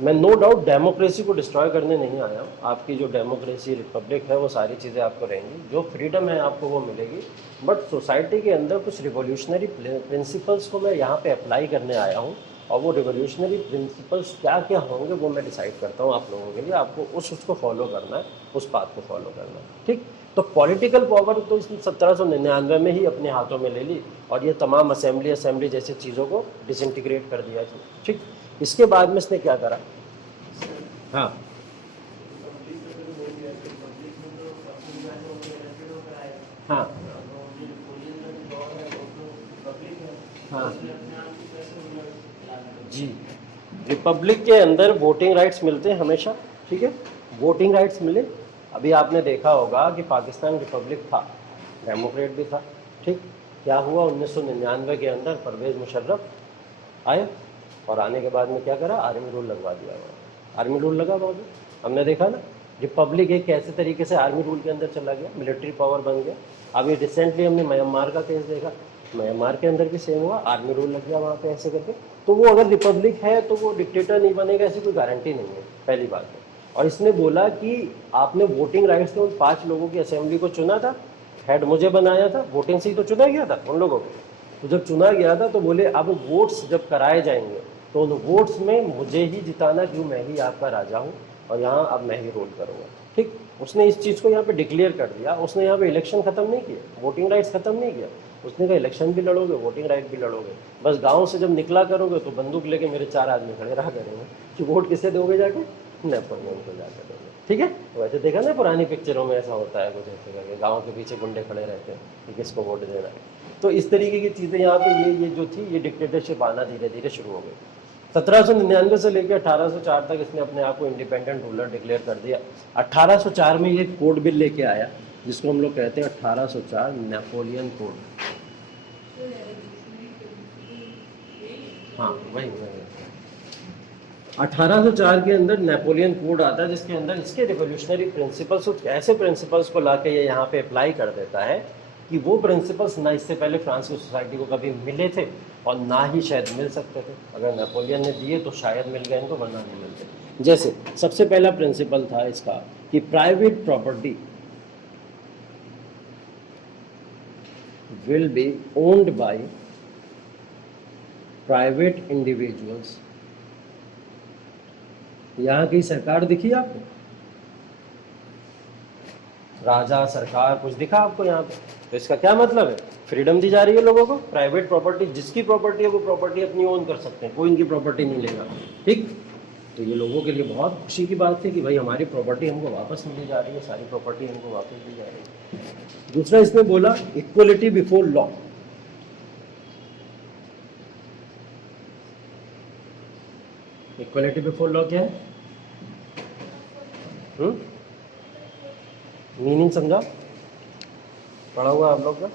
मैं नो डाउट डेमोक्रेसी को डिस्ट्रॉय करने नहीं आया हूँ। आपकी जो डेमोक्रेसी रिपब्लिक है वो सारी चीज़ें आपको रहेंगी, जो फ्रीडम है आपको वो मिलेगी, बट सोसाइटी के अंदर कुछ रिवोल्यूशनरी प्रिंसिपल्स को मैं यहाँ पे अप्लाई करने आया हूँ, और वो रिवोल्यूशनरी प्रिंसिपल्स क्या क्या होंगे वो मैं डिसाइड करता हूँ आप लोगों के लिए। आपको उसको फॉलो करना है, उस बात को फॉलो करना है, ठीक। तो पॉलिटिकल पावर तो इसने 1799 में ही अपने हाथों में ले ली, और ये तमाम असेंबली जैसे चीज़ों को डिसइंटीग्रेट कर दिया, ठीक। इसके बाद में इसने क्या करा? हाँ हाँ हाँ जी, रिपब्लिक के अंदर वोटिंग राइट्स मिलते हैं हमेशा, ठीक है, वोटिंग राइट्स मिले। अभी आपने देखा होगा कि पाकिस्तान रिपब्लिक था, डेमोक्रेट भी था, ठीक। क्या हुआ 1999 के अंदर? परवेज़ मुशर्रफ आए, और आने के बाद में क्या करा? आर्मी रूल लगवा दिया। आर्मी रूल लगा बहुत, हमने देखा ना रिपब्लिक एक कैसे तरीके से आर्मी रूल के अंदर चला गया, मिलिट्री पावर बन गया। अभी रिसेंटली हमने म्यांमार का केस देखा, म्यांमार के अंदर भी सेम हुआ, आर्मी रूल लग गया वहाँ पे ऐसे करके। तो वो अगर रिपब्लिक है तो वो डिक्टेटर नहीं बनेगा, ऐसी कोई गारंटी नहीं है, पहली बात है। और इसने बोला कि आपने वोटिंग राइट्स से उन 5 लोगों की असेंबली को चुना था, हेड मुझे बनाया था, वोटिंग से ही तो चुना गया था उन लोगों को। तो जब चुना गया था तो बोले अब वोट्स जब कराए जाएंगे तो उन वोट्स में मुझे ही जिताना, क्यों मैं ही आपका राजा हूँ और यहाँ अब मैं ही रूल करूँगा, ठीक। उसने इस चीज़ को यहाँ पे डिक्लेयर कर दिया। उसने यहाँ पे इलेक्शन ख़त्म नहीं किया, वोटिंग राइट्स ख़त्म नहीं किया। उसने कहा इलेक्शन भी लड़ोगे, वोटिंग राइट भी लड़ोगे, बस गाँव से जब निकला करोगे तो बंदूक लेके मेरे 4 आदमी खड़े रहा करेंगे कि वोट किसे दोगे जाके, नेपोलियन को जाकर दे दो, ठीक है। वैसे देखा ना पुरानी पिक्चरों में ऐसा होता है कुछ ऐसे करके, गाँव के पीछे गुंडे खड़े रहते हैं कि किसको वोट देना है। तो इस तरीके की चीज़ें यहाँ पे ये जो थी, ये डिक्टेटरशिप आना धीरे धीरे शुरू हो गई। 1799 से लेकर 1804 तक इसने अपने आप को इंडिपेंडेंट रूलर डिक्लेयर कर दिया। 1804 में ये कोड बिल लेके आया जिसको हम लोग कहते हैं 1804 नेपोलियन कोड। हाँ वही 1804 के अंदर नेपोलियन कोड आता है जिसके अंदर इसके रिवोल्यूशनरी प्रिंसिपल्स, ऐसे प्रिंसिपल्स को लाके ये यहाँ पे अप्लाई कर देता है कि वो प्रिंसिपल्स ना इससे पहले फ्रांस की सोसाइटी को कभी मिले थे और ना ही शायद मिल सकते थे। अगर नेपोलियन ने दिए तो शायद मिल गए इनको, वरना नहीं मिलते। जैसे सबसे पहला प्रिंसिपल था इसका कि private property will be owned by private individuals. यहाँ की सरकार दिखी आपको, राजा सरकार कुछ दिखा आपको यहाँ पे? तो इसका क्या मतलब है? फ्रीडम दी जा रही है लोगों को। प्राइवेट प्रॉपर्टी, जिसकी प्रॉपर्टी है वो प्रॉपर्टी अपनी ओन कर सकते हैं, कोई इनकी प्रॉपर्टी नहीं लेगा, ठीक। तो ये लोगों के लिए बहुत खुशी की बात थी कि भाई हमारी प्रॉपर्टी हमको वापस मिली जा रही है, सारी प्रॉपर्टी हमको वापस दी जा रही है। दूसरा इसने बोला equality before law. Equality before law क्या है? मीनिंग समझा? पढ़ा हुआ आप लोग का?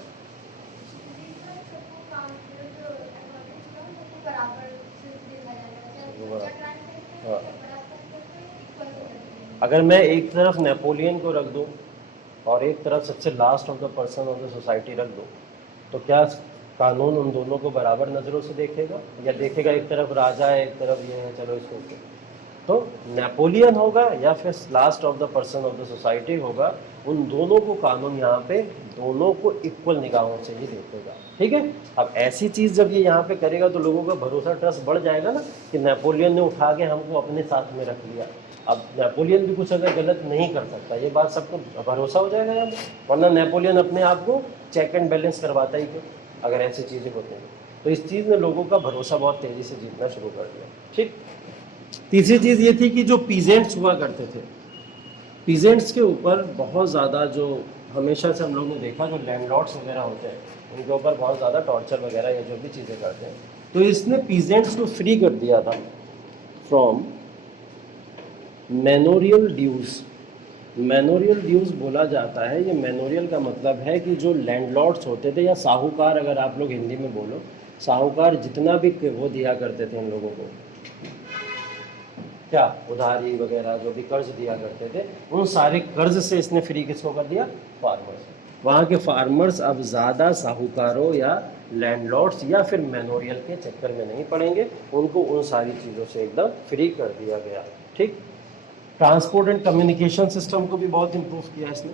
हाँ। अगर मैं एक तरफ नेपोलियन को रख दूं और एक तरफ सबसे last of the person of the society रख दूं, तो क्या कानून उन दोनों को बराबर नज़रों से देखेगा, या देखेगा एक तरफ राजा है एक तरफ ये है, चलो इसको? तो नेपोलियन होगा या फिर last of the person of the society होगा, उन दोनों को कानून यहाँ पे दोनों को इक्वल निगाहों से ही देखेगा, ठीक है। अब ऐसी चीज़ जब ये यहाँ पे करेगा तो लोगों का भरोसा, ट्रस्ट बढ़ जाएगा ना कि नेपोलियन ने उठा के हमको अपने साथ में रख लिया। अब नेपोलियन भी कुछ अगर गलत नहीं कर सकता, ये बात सबको भरोसा हो जाएगा यहाँ पे, वरना नेपोलियन अपने आप को चेक एंड बैलेंस करवाता ही क्यों अगर ऐसी चीज़ें होती हैं। तो इस चीज़ ने लोगों का भरोसा बहुत तेज़ी से जीतना शुरू कर दिया, ठीक। तीसरी चीज़ ये थी कि जो पीजेंट्स हुआ करते थे, पीजेंट्स के ऊपर बहुत ज़्यादा, जो हमेशा से हम लोग ने देखा, जो लैंडलॉर्ड्स वगैरह होते हैं उनके ऊपर बहुत ज़्यादा टॉर्चर वगैरह या जो भी चीज़ें करते हैं, तो इसने पीजेंट्स को फ्री कर दिया था फ्रॉम मैनोरियल ड्यूज़। मैनोरियल ड्यूज़ बोला जाता है, ये मैनोरियल का मतलब है कि जो लैंडलॉर्ड्स होते थे या साहूकार, अगर आप लोग हिंदी में बोलो, साहूकार जितना भी वो दिया करते थे इन लोगों को, क्या उधारी वगैरह जो भी कर्ज दिया करते थे, उन सारे कर्ज से इसने फ्री किसको कर दिया? फार्मर्स। वहाँ के फार्मर्स अब ज़्यादा साहूकारों या लैंडलॉर्ड्स या फिर मैनोरियल के चक्कर में नहीं पड़ेंगे, उनको उन सारी चीज़ों से एकदम फ्री कर दिया गया, ठीक। ट्रांसपोर्ट एंड कम्युनिकेशन सिस्टम को भी बहुत इम्प्रूव किया इसने,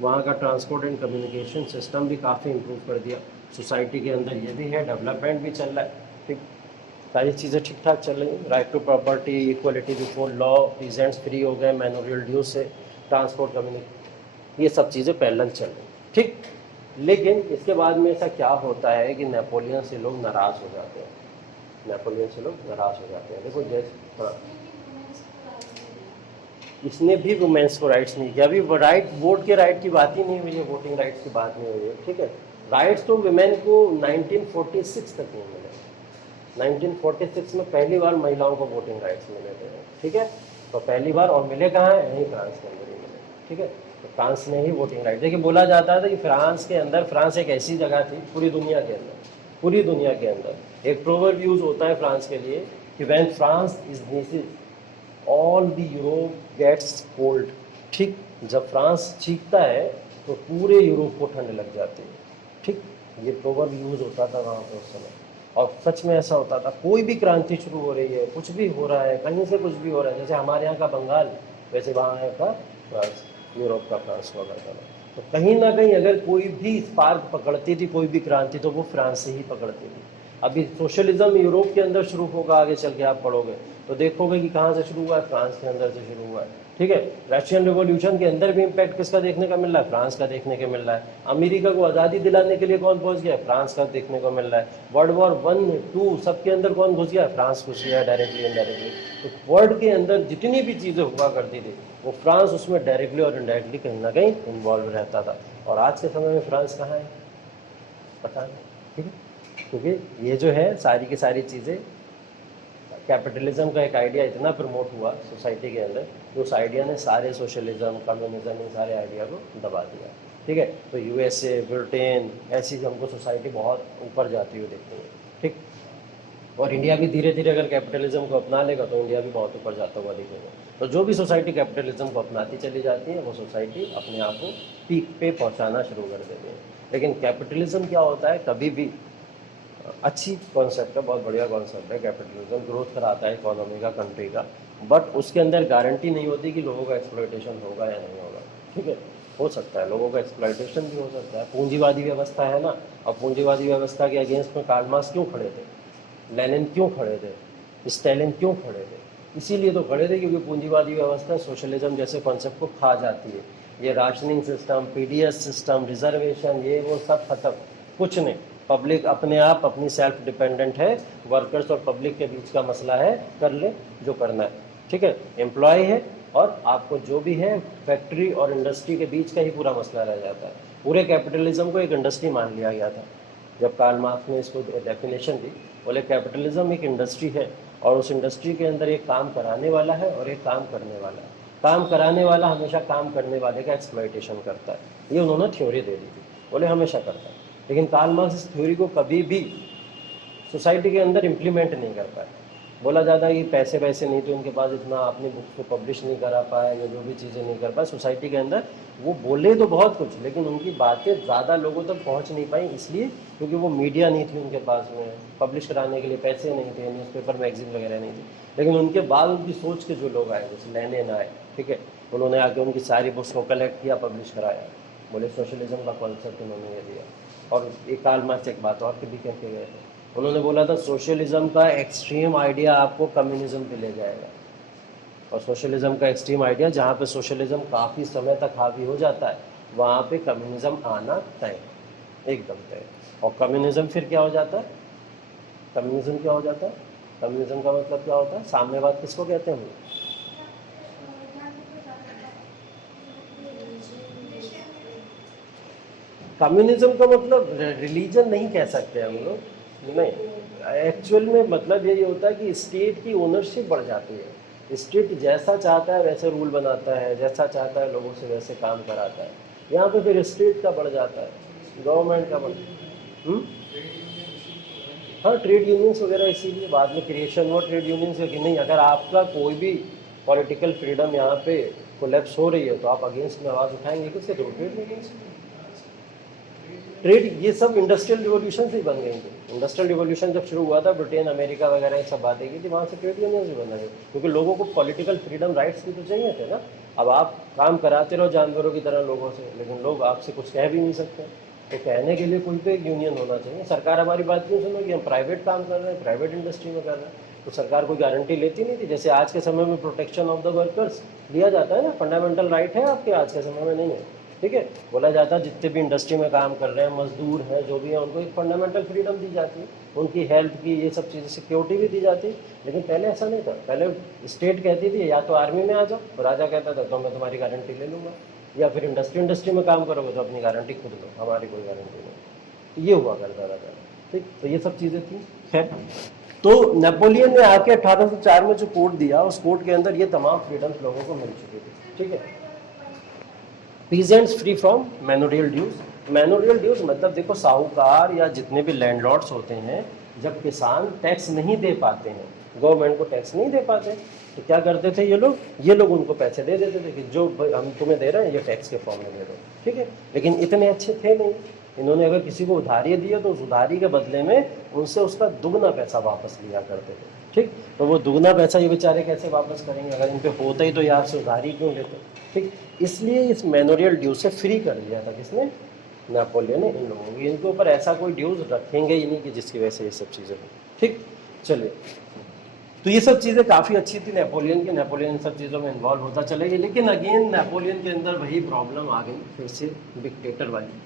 वहाँ का ट्रांसपोर्ट एंड कम्युनिकेशन सिस्टम भी काफ़ी इम्प्रूव कर दिया। सोसाइटी के अंदर ये भी है, डेवलपमेंट भी चल रहा है, ठीक, सारी चीज़ें ठीक ठाक चल रही हैं। Right to property, equality before law, peasants free हो गए मैनोरियल ड्यूज से, ट्रांसपोर्ट कम्युनिकेशन, ये सब चीज़ें पैरेलल चल रही, ठीक। लेकिन इसके बाद में ऐसा क्या होता है कि नेपोलियन से लोग नाराज़ हो जाते हैं, नेपोलियन से लोग नाराज़ हो जाते हैं। देखो जैसे, हाँ, इसने भी वुमेन्स को राइट्स नहीं किया, अभी राइट, वोट के राइट की बात ही नहीं हुई है, वोटिंग राइट्स की बात नहीं हुई है, ठीक है। राइट्स तो वुमेन को 1946 तक नहीं मिले, 1946 में पहली बार महिलाओं को वोटिंग राइट्स मिले थे, ठीक है। तो पहली बार, और मिले कहाँ है? यहीं फ्रांस के अंदर ही मिले, ठीक है। तो फ्रांस में ही वोटिंग राइट, देखिए बोला जाता था कि फ्रांस के अंदर, फ्रांस एक ऐसी जगह थी पूरी दुनिया के अंदर, पूरी दुनिया के अंदर एक प्रोवर्ब यूज होता है फ्रांस के लिए कि when France is sneezes all the Europe gets cold, ठीक। जब फ्रांस चीखता है तो पूरे यूरोप को ठंड लग जाती है, ठीक। ये प्रोवर्ब यूज होता था वहाँ पर उस समय, और सच में ऐसा होता था। कोई भी क्रांति शुरू हो रही है, कुछ भी हो रहा है, कहीं से कुछ भी हो रहा है, जैसे हमारे यहाँ का बंगाल, वैसे वहाँ का फ्रांस, यूरोप का फ्रांस हुआ करता था। तो कहीं ना कहीं अगर कोई भी स्पार्क पकड़ती थी, कोई भी क्रांति, तो वो फ्रांस से ही पकड़ती थी। अभी सोशलिज्म यूरोप के अंदर शुरू होगा, आगे चल के आप पढ़ोगे तो देखोगे कि कहाँ से शुरू हुआ है, फ्रांस के अंदर से शुरू हुआ है। ठीक है, रशियन रिवॉल्यूशन के अंदर भी इम्पैक्ट किसका देखने का मिल रहा है, फ्रांस का देखने को मिल रहा है। अमेरिका को आज़ादी दिलाने के लिए कौन पहुंच गया, फ्रांस का देखने को मिल रहा है। वर्ल्ड वॉर 1, 2 सबके अंदर कौन घुस गया, फ्रांस घुस गया, डायरेक्टली इनडायरेक्टली। तो वर्ल्ड के अंदर जितनी भी चीज़ें हुआ करती थी वो फ्रांस उसमें डायरेक्टली और इनडायरेक्टली कहीं ना कहीं इन्वॉल्व रहता था। और आज के समय में फ्रांस कहाँ है पता नहीं। ठीक है, क्योंकि ये जो है सारी की सारी चीज़ें, कैपिटलिज्म का एक आइडिया इतना प्रमोट हुआ सोसाइटी के अंदर, तो उस आइडिया ने सारे सोशलिज्म, कम्युनिज्म, इन सारे आइडिया को दबा दिया। ठीक है, तो यूएसए, ब्रिटेन, ऐसी हमको सोसाइटी बहुत ऊपर जाती हुई देखते हैं। ठीक, और इंडिया भी धीरे धीरे अगर कैपिटलिज्म को अपना लेगा तो इंडिया भी बहुत ऊपर जाता हुआ दिखेगा। तो जो भी सोसाइटी कैपिटलिज्म को अपनाती चली जाती है वो सोसाइटी अपने आप को पीक पे पहुंचाना शुरू कर देती है। लेकिन कैपिटलिज्म क्या होता है, कभी भी अच्छी कॉन्सेप्ट है, बहुत बढ़िया कॉन्सेप्ट है कैपिटलिज्म, ग्रोथ कराता है इकोनॉमी का, कंट्री का, बट उसके अंदर गारंटी नहीं होती कि लोगों का एक्सप्लॉयटेशन होगा या नहीं होगा। ठीक है, हो सकता है लोगों का एक्सप्लॉयटेशन भी हो सकता है, पूंजीवादी व्यवस्था है ना। और पूंजीवादी व्यवस्था के अगेंस्ट में कार्ल मार्क्स क्यों खड़े थे, लेनिन क्यों खड़े थे, स्टालिन क्यों खड़े थे, इसीलिए तो खड़े थे क्योंकि पूंजीवादी व्यवस्था सोशलिज्म जैसे कॉन्सेप्ट को खा जाती है। ये rationing system, PDS system, reservation, ये वो सब खत्म, कुछ नहीं। पब्लिक अपने आप अपनी सेल्फ डिपेंडेंट है, वर्कर्स और पब्लिक के बीच का मसला है, कर ले जो करना है। ठीक है, एम्प्लॉय है और आपको जो भी है फैक्ट्री और इंडस्ट्री के बीच का ही पूरा मसला रह जाता है। पूरे कैपिटलिज्म को एक इंडस्ट्री मान लिया गया था जब कार्ल मार्क्स ने इसको डेफिनेशन दी, बोले कैपिटलिज्म एक इंडस्ट्री है और उस इंडस्ट्री के अंदर एक काम कराने वाला है और एक काम करने वाला है। काम कराने वाला हमेशा काम करने वाले का एक्सप्लॉयटेशन करता है, ये उन्होंने थ्योरी दे दी थी, बोले हमेशा करता है। लेकिन कार्ल मार्क्स इस थ्योरी को कभी भी सोसाइटी के अंदर इम्प्लीमेंट नहीं कर पाए। बोला जाता है कि पैसे वैसे नहीं थे उनके पास, इतना अपनी बुक्स को पब्लिश नहीं करा पाए या जो भी चीज़ें नहीं कर पाए सोसाइटी के अंदर। वो बोले तो बहुत कुछ, लेकिन उनकी बातें ज़्यादा लोगों तक पहुंच नहीं पाई, इसलिए क्योंकि वो मीडिया नहीं थी उनके पास में, पब्लिश कराने के लिए पैसे नहीं थे, न्यूज़पेपर मैगजीन वगैरह नहीं थी। लेकिन उनके बाद उनकी सोच के जो लोग आए, जैसे लेनिन आए, ठीक है, उन्होंने आके उनकी सारी बुक्स को कलेक्ट किया, पब्लिश कराया, बोले सोशलिज्म का कॉन्सेप्ट उन्होंने ये दिया। और एक कार्ल मार्क्स एक बात और भी कह के गए थे, उन्होंने बोला था सोशलिज्म का एक्सट्रीम आइडिया आपको कम्युनिज्म पे ले जाएगा, और सोशलिज्म का एक्सट्रीम आइडिया जहाँ पे सोशलिज्म काफ़ी समय तक हावी हो जाता है वहाँ पे कम्युनिज्म आना तय, एकदम तय। और कम्युनिज्म फिर क्या हो जाता है, कम्युनिज्म क्या हो जाता है, कम्युनिज्म का मतलब क्या होता है, साम्यवाद किसको कहते हैं हम? कम्युनिज्म का मतलब रिलीजन नहीं कह सकते हम लोग, नहीं, एक्चुअल में मतलब यही होता है कि स्टेट की ओनरशिप बढ़ जाती है। स्टेट जैसा चाहता है वैसे रूल बनाता है, जैसा चाहता है लोगों से वैसे काम कराता है। यहाँ पे फिर स्टेट का बढ़ जाता है, गवर्नमेंट का बढ़ हाँ, ट्रेड यूनियंस वगैरह इसीलिए बाद में क्रिएशन हुआ ट्रेड यूनियंस कि नहीं, अगर आपका कोई भी पॉलिटिकल फ्रीडम यहाँ पे कोलैप्स हो रही है तो आप अगेंस्ट में आवाज़ उठाएंगे किसके थ्रू, ट्रेड यूनियंस। ट्रेड, ये सब इंडस्ट्रियल रिवॉल्यूशन से बन गई थी। इंडस्ट्रियल रिवॉल्यूशन जब शुरू हुआ था, ब्रिटेन, अमेरिका वगैरह ये सब बातें की थी, वहाँ से ट्रेड यूनियंस भी बन गई, क्योंकि लोगों को पॉलिटिकल फ्रीडम, राइट्स भी तो चाहिए थे ना। अब आप काम कराते रहो जानवरों की तरह लोगों से, लेकिन लोग आपसे कुछ कह भी नहीं सकते, तो कहने के लिए कोई तो एक यूनियन होना चाहिए। सरकार हमारी बात क्यों सुनेगी, हम प्राइवेट काम कर रहे हैं, प्राइवेट इंडस्ट्री में कर रहे हैं, तो सरकार कोई गारंटी लेती नहीं थी। जैसे आज के समय में प्रोटेक्शन ऑफ द वर्कर्स दिया जाता है ना, फंडामेंटल राइट है आपके, आज के समय में नहीं है। ठीक है, बोला जाता है जितने भी इंडस्ट्री में काम कर रहे हैं, मजदूर हैं, जो भी हैं, उनको एक फंडामेंटल फ्रीडम दी जाती है, उनकी हेल्थ की ये सब चीज़ें, सिक्योरिटी भी दी जाती है। लेकिन पहले ऐसा नहीं था, पहले स्टेट कहती थी या तो आर्मी में आ जाओ, तो राजा कहता था तो मैं तुम्हारी गारंटी ले लूँगा, या फिर इंडस्ट्री में काम करोगे तो अपनी गारंटी खुद लो, हमारी कोई गारंटी नहीं। तो ये हुआ करता था पहले। ठीक, तो ये सब चीज़ें थी। खैर, तो नेपोलियन ने आके 1804 में जो कोड दिया, उस कोड के अंदर ये तमाम फ्रीडम्स लोगों को मिल चुकी थी। ठीक है, peasants free from manorial dues. Manorial dues मतलब देखो, साहूकार या जितने भी लैंडलॉर्ड्स होते हैं, जब किसान टैक्स नहीं दे पाते हैं, गवर्नमेंट को टैक्स नहीं दे पाते, तो क्या करते थे ये लोग उनको पैसे दे देते थे कि जो हम तुम्हें दे रहे हैं ये टैक्स के फॉर्म में दे दो। ठीक है, लेकिन इतने अच्छे थे नहीं, इन्होंने अगर किसी को उधारी दिया तो उस उधारी के बदले में उनसे उसका दुगना पैसा वापस लिया करते थे। ठीक, तो वो दुगना पैसा ये बेचारे कैसे वापस करेंगे, अगर इन पे होता ही तो यार से उधारी क्यों लेते। ठीक, इसलिए इस मैनोरियल ड्यू से फ्री कर दिया था किसने, नेपोलियन इन लोगों की, इनके ऊपर ऐसा कोई ड्यूज रखेंगे ही नहीं कि जिसकी वजह से ये सब चीज़ें हो। ठीक, चलिए, तो ये सब चीज़ें काफ़ी अच्छी थी नेपोलियन की, नेपोलियन इन सब चीज़ों में इन्वॉल्व होता चला गया, लेकिन अगेन नेपोलियन के अंदर वही प्रॉब्लम आ गई फिर से, डिक्टेटर वाली।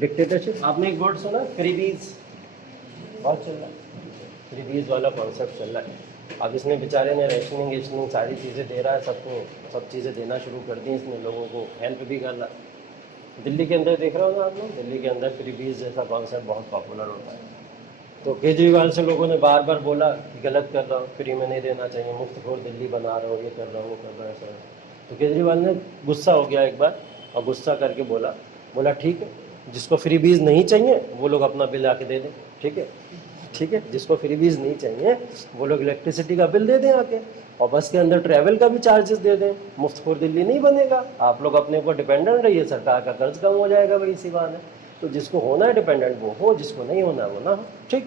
डिक्टेटरशिप, आपने एक वर्ड सुना फ्रीबीज, बहुत चल रहा है, फ्रीबीज वाला कॉन्सेप्ट चल रहा है। अब इसने बेचारे ने रेशनिंग सारी चीज़ें दे रहा है सबको, सब चीज़ें देना शुरू कर दी इसने, लोगों को हेल्प भी कर रहा है। दिल्ली के अंदर देख रहे हो ना आप लोग, दिल्ली के अंदर फ्रीबीज जैसा कॉन्सेप्ट बहुत पॉपुलर होता है। तो केजरीवाल से लोगों ने बार बार बोला कि गलत कर रहा हूँ, फ्री में नहीं देना चाहिए, मुफ्तखोर दिल्ली बना रहा हो, ये कर रहा हूँ, वो कर रहा है सर। तो केजरीवाल ने गुस्सा हो गया एक बार, और गुस्सा करके बोला ठीक है, जिसको फ्री बीज नहीं चाहिए वो लोग अपना बिल आके दे दें। ठीक है, ठीक है, जिसको फ्री बीज नहीं चाहिए वो लोग इलेक्ट्रिसिटी का बिल दे दें आके, और बस के अंदर ट्रैवल का भी चार्जेस दे दें। मुफ्तखोर दिल्ली नहीं बनेगा, आप लोग अपने ऊपर डिपेंडेंट रहिए, सरकार का कर्ज कम हो जाएगा भाई, इसी बहाने। तो जिसको होना है डिपेंडेंट वो हो, जिसको नहीं होना वो ना हो। ठीक,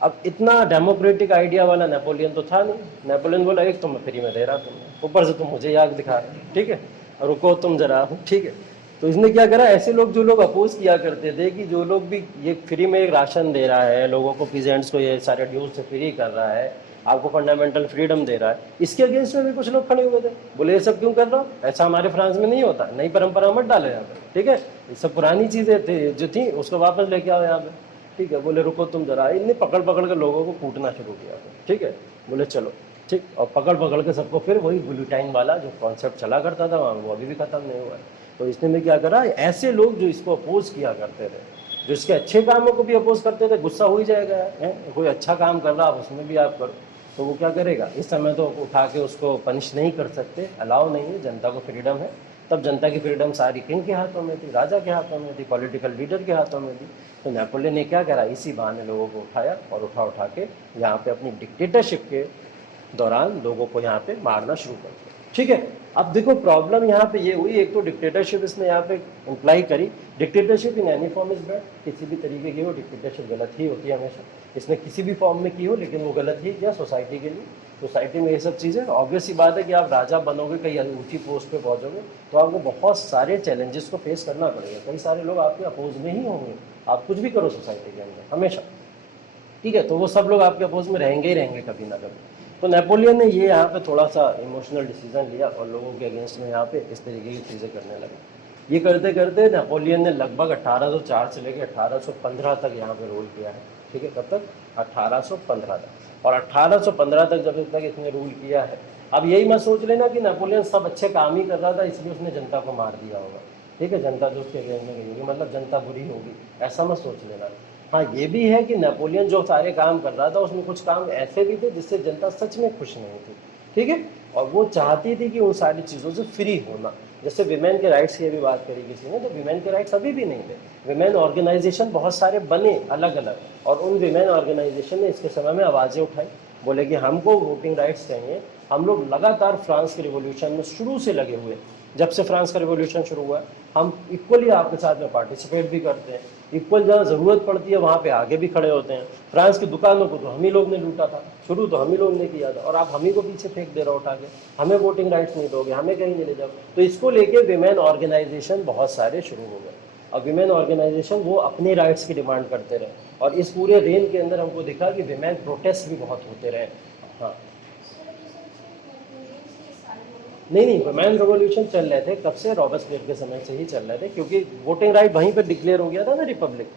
अब इतना डेमोक्रेटिक आइडिया वाला नेपोलियन तो था नहीं। नेपोलियन बोला एक तो मैं फ्री में दे रहा तुम, ऊपर से तुम मुझे याद दिखा रहे, ठीक है, और रुको तुम जरा, ठीक है। तो इसने क्या करा, ऐसे लोग जो लोग अपोज किया करते थे कि जो लोग भी ये फ्री में एक राशन दे रहा है लोगों को, पीजेंट्स को ये सारे ड्यूज से फ्री कर रहा है, आपको फंडामेंटल फ्रीडम दे रहा है, इसके अगेंस्ट में भी कुछ लोग खड़े हुए थे, बोले ये सब क्यों कर रहा हो, ऐसा हमारे फ्रांस में नहीं होता, नई परंपरा मत डालो यहाँ पे। ठीक है, ये सब पुरानी चीज़ें थी जो थी उसको वापस लेके आओ यहाँ पे। ठीक है, बोले रुको तुम जरा, इनने पकड़ पकड़ के लोगों को कूटना शुरू किया। ठीक है, बोले चलो ठीक, और पकड़ पकड़ के सबको फिर वही बुलेटाइन वाला जो कॉन्सेप्ट चला करता था वहाँ, वो अभी भी खत्म नहीं हुआ है। तो इसने में क्या करा, ऐसे लोग जो इसको अपोज किया करते थे, जो इसके अच्छे कामों को भी अपोज करते थे, गुस्सा हो ही जाएगा है, कोई अच्छा काम कर रहा आप उसमें भी आप करो, तो वो क्या करेगा, इस समय तो उठा के उसको पनिश नहीं कर सकते, अलाउ नहीं है, जनता को फ्रीडम है। तब जनता की फ्रीडम सारी किंग के हाथों में थी, राजा के हाथों में थी, पॉलिटिकल लीडर के हाथों में थी। तो नेपोलियन ने क्या करा, इसी बहाने लोगों को उठाया और उठा के यहाँ पे अपनी डिक्टेटरशिप के दौरान लोगों को यहाँ पे मारना शुरू कर दिया। ठीक है, अब देखो प्रॉब्लम यहाँ पे ये हुई, एक तो डिक्टेटरशिप इसने यहाँ पे इम्प्लाई करी, dictatorship in any form is bad, किसी भी तरीके की हो डिक्टेटरशिप गलत ही होती है हमेशा, इसने किसी भी फॉर्म में की हो, लेकिन वो गलत ही किया सोसाइटी के लिए। सोसाइटी में ये सब चीज़ें, ऑब्वियस सी बात है कि आप राजा बनोगे, कहीं ऊंची पोस्ट पे पहुंचोगे तो आपको बहुत सारे चैलेंजेस को फेस करना पड़ेगा, कई सारे लोग आपके अपोज में ही होंगे, आप कुछ भी करो सोसाइटी के अंदर हमेशा। ठीक है, तो वो सब लोग आपके अपोज में रहेंगे ही रहेंगे कभी ना कभी। तो नेपोलियन ने ये यहाँ पे थोड़ा सा इमोशनल डिसीजन लिया और लोगों के अगेंस्ट में यहाँ पे इस तरीके की चीज़ें करने लगे। ये करते करते नेपोलियन ने लगभग 1804 से लेकर 1815 तक यहाँ पे रूल किया है। ठीक है, कब तक, 1815 तक। और 1815 तक जब तक इसने रूल किया है, अब यही मत सोच लेना कि नेपोलियन सब अच्छे काम ही कर रहा था इसलिए उसने जनता को मार दिया होगा। ठीक है, जनता जो उसके अगेंस्ट में गई होगी मतलब जनता बुरी होगी, ऐसा मत सोच लेना। हाँ, ये भी है कि नेपोलियन जो सारे काम कर रहा था उसमें कुछ काम ऐसे भी थे जिससे जनता सच में खुश नहीं थी। ठीक है, और वो चाहती थी कि उन सारी चीज़ों से फ्री होना। जैसे विमेन के राइट्स की भी बात करी किसी ने, तो विमेन के राइट्स अभी भी नहीं थे। विमेन ऑर्गेनाइजेशन बहुत सारे बने अलग अलग, और उन विमेन ऑर्गेनाइजेशन ने इसके समय में आवाज़ें उठाई, बोले कि हमको वोटिंग राइट्स चाहिए। हम लोग लगातार फ्रांस के रिवॉल्यूशन में शुरू से लगे हुए, जब से फ्रांस का रिवॉल्यूशन शुरू हुआ है हम इक्वली आपके साथ में पार्टिसिपेट भी करते हैं, इक्वल जहाँ ज़रूरत पड़ती है वहाँ पे आगे भी खड़े होते हैं। फ्रांस की दुकानों को तो हम ही लोग ने लूटा था, शुरू तो हम ही लोग ने किया था, और आप हम ही को पीछे फेंक दे रहे हो उठा के, हमें वोटिंग राइट्स नहीं दोगे, हमें कहीं नहीं ले जाओ। तो इसको लेके विमेन ऑर्गेनाइजेशन बहुत सारे शुरू हो गए, और विमेन ऑर्गेनाइजेशन वो अपने राइट्स की डिमांड करते रहे, और इस पूरे रेन के अंदर हमको दिखा कि विमेन प्रोटेस्ट भी बहुत होते रहे। हाँ, नहीं, वुमेन रिवॉल्यूशन चल रहे थे कब से, रॉबर्टसपियर के समय से ही चल रहे थे, क्योंकि वोटिंग राइट वहीं पर डिक्लेयर हो गया था ना, रिपब्लिक।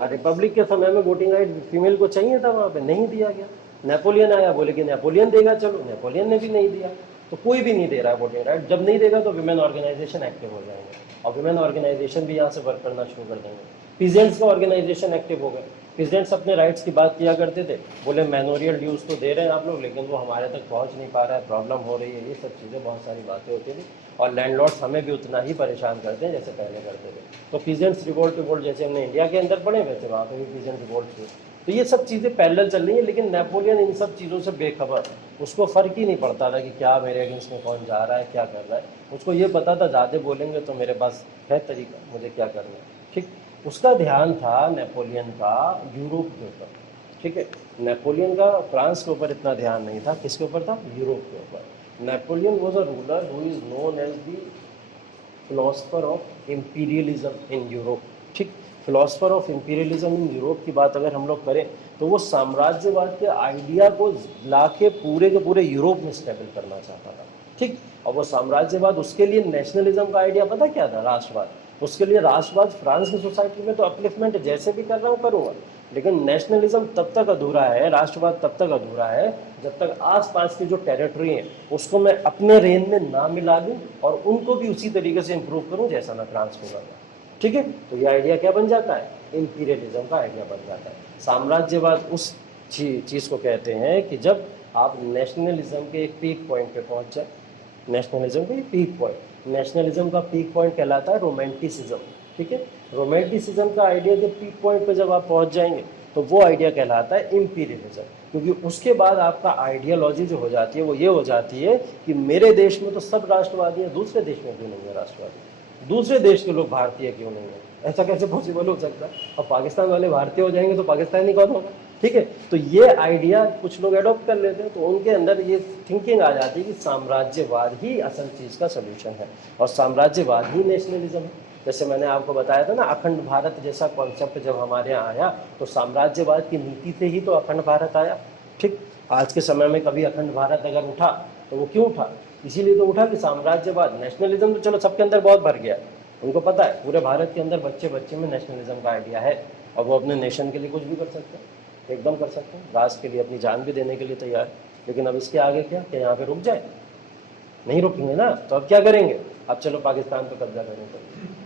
और रिपब्लिक के समय में वोटिंग राइट फीमेल को चाहिए था, वहाँ पे नहीं दिया गया। नेपोलियन आया, बोले कि नेपोलियन देगा, चलो नेपोलियन ने भी नहीं दिया, तो कोई भी नहीं दे रहा है वोटिंग राइट। जब नहीं देगा तो विमेन ऑर्गेनाइजेशन एक्टिव हो जाएंगे, और विमेन ऑर्गेनाइजेशन भी यहाँ से वर्क करना शुरू कर देंगे। पीजेंट्स का ऑर्गेनाइजेशन एक्टिव हो गए, पीजेंट्स अपने राइट्स की बात किया करते थे, बोले मैनोरियल ड्यूज तो दे रहे हैं आप लोग, लेकिन वो हमारे तक पहुंच नहीं पा रहा है, प्रॉब्लम हो रही है, ये सब चीज़ें बहुत सारी बातें होती थी। और लैंडलॉर्ड्स हमें भी उतना ही परेशान करते हैं जैसे पहले करते थे। तो पीजेंट्स रिवोल्ट जैसे हमने इंडिया के अंदर पढ़े, वैसे वहाँ पे भी पीजेंट रिवोल्ट थे। तो ये सब चीज़ें पैरेलल चल रही हैं, लेकिन नेपोलियन इन सब चीज़ों से बेखबर, उसको फ़र्क ही नहीं पड़ता था कि क्या मेरे अगेंस्ट में कौन जा रहा है, क्या कर रहा है। उसको ये पता था ज़्यादा बोलेंगे तो मेरे पास है तरीका, मुझे क्या करना है। ठीक, उसका ध्यान था नेपोलियन का यूरोप के ऊपर। ठीक है, नेपोलियन का फ्रांस के ऊपर इतना ध्यान नहीं था, किसके ऊपर था, यूरोप के ऊपर। Napoleon was a ruler who is known as the philosopher of imperialism in Europe. ठीक, philosopher of imperialism in Europe की बात अगर हम लोग करें तो वो साम्राज्यवाद के आइडिया को ला के पूरे यूरोप में स्टेबल करना चाहता था। ठीक, और वो साम्राज्यवाद, उसके लिए नेशनलिज्म का आइडिया पता क्या था? राष्ट्रवाद। उसके लिए राष्ट्रवाद फ्रांस की सोसाइटी में तो अपलिफ्टमेंट जैसे भी कर रहा हूँ करूँगा, लेकिन नेशनलिज्म तब तक अधूरा है, राष्ट्रवाद तब तक अधूरा है जब तक आसपास की जो टेरिटरी है उसको मैं अपने रेंज में ना मिला लूँ और उनको भी उसी तरीके से इम्प्रूव करूँ जैसा मैं फ्रांस को कर रहा हूँ। ठीक है, तो ये आइडिया क्या बन जाता है? इंपीरियलिज्म का आइडिया बन जाता है। साम्राज्यवाद उस चीज़ को कहते हैं कि जब आप नेशनलिज्म के एक पीक पॉइंट पे पहुंच जाए। नेशनलिज्म का पीक पॉइंट, नेशनलिज्म का पीक पॉइंट कहलाता है रोमांटिसिज्म। ठीक है, रोमांटिसिज्म का आइडिया जब पीक पॉइंट पे जब आप पहुंच जाएंगे तो वो आइडिया कहलाता है इंपीरियलिज्म, क्योंकि उसके बाद आपका आइडियोलॉजी जो हो जाती है वो ये हो जाती है कि मेरे देश में तो सब राष्ट्रवादी हैं, दूसरे देश में क्यों नहीं है राष्ट्रवादी? दूसरे देश के लोग भारतीय क्यों नहीं है? ऐसा कैसे पॉसिबल हो सकता है? अब पाकिस्तान वाले भारतीय हो जाएंगे तो पाकिस्तानी कौन होगा? ठीक है, तो ये आइडिया कुछ लोग एडॉप्ट कर लेते हैं, तो उनके अंदर ये थिंकिंग आ जाती है कि साम्राज्यवाद ही असल चीज़ का सोल्यूशन है और साम्राज्यवाद ही नेशनलिज्म है। जैसे मैंने आपको बताया था ना, अखंड भारत जैसा कॉन्सेप्ट जब हमारे यहाँ आया तो साम्राज्यवाद की नीति से ही तो अखंड भारत आया। ठीक, आज के समय में कभी अखंड भारत अगर उठा तो वो क्यों उठा? इसीलिए तो उठा कि साम्राज्यवाद, नेशनलिज्म तो चलो सबके अंदर बहुत भर गया, उनको पता है पूरे भारत के अंदर बच्चे बच्चे में नेशनलिज्म का आइडिया है और वो अपने नेशन के लिए कुछ भी कर सकते हैं, एकदम कर सकते हैं, राष्ट्र के लिए अपनी जान भी देने के लिए तैयार है। लेकिन अब इसके आगे क्या यहाँ पे रुक जाए? नहीं रुकेंगे ना, तो अब क्या करेंगे? अब चलो पाकिस्तान पे कब्जा करें चल,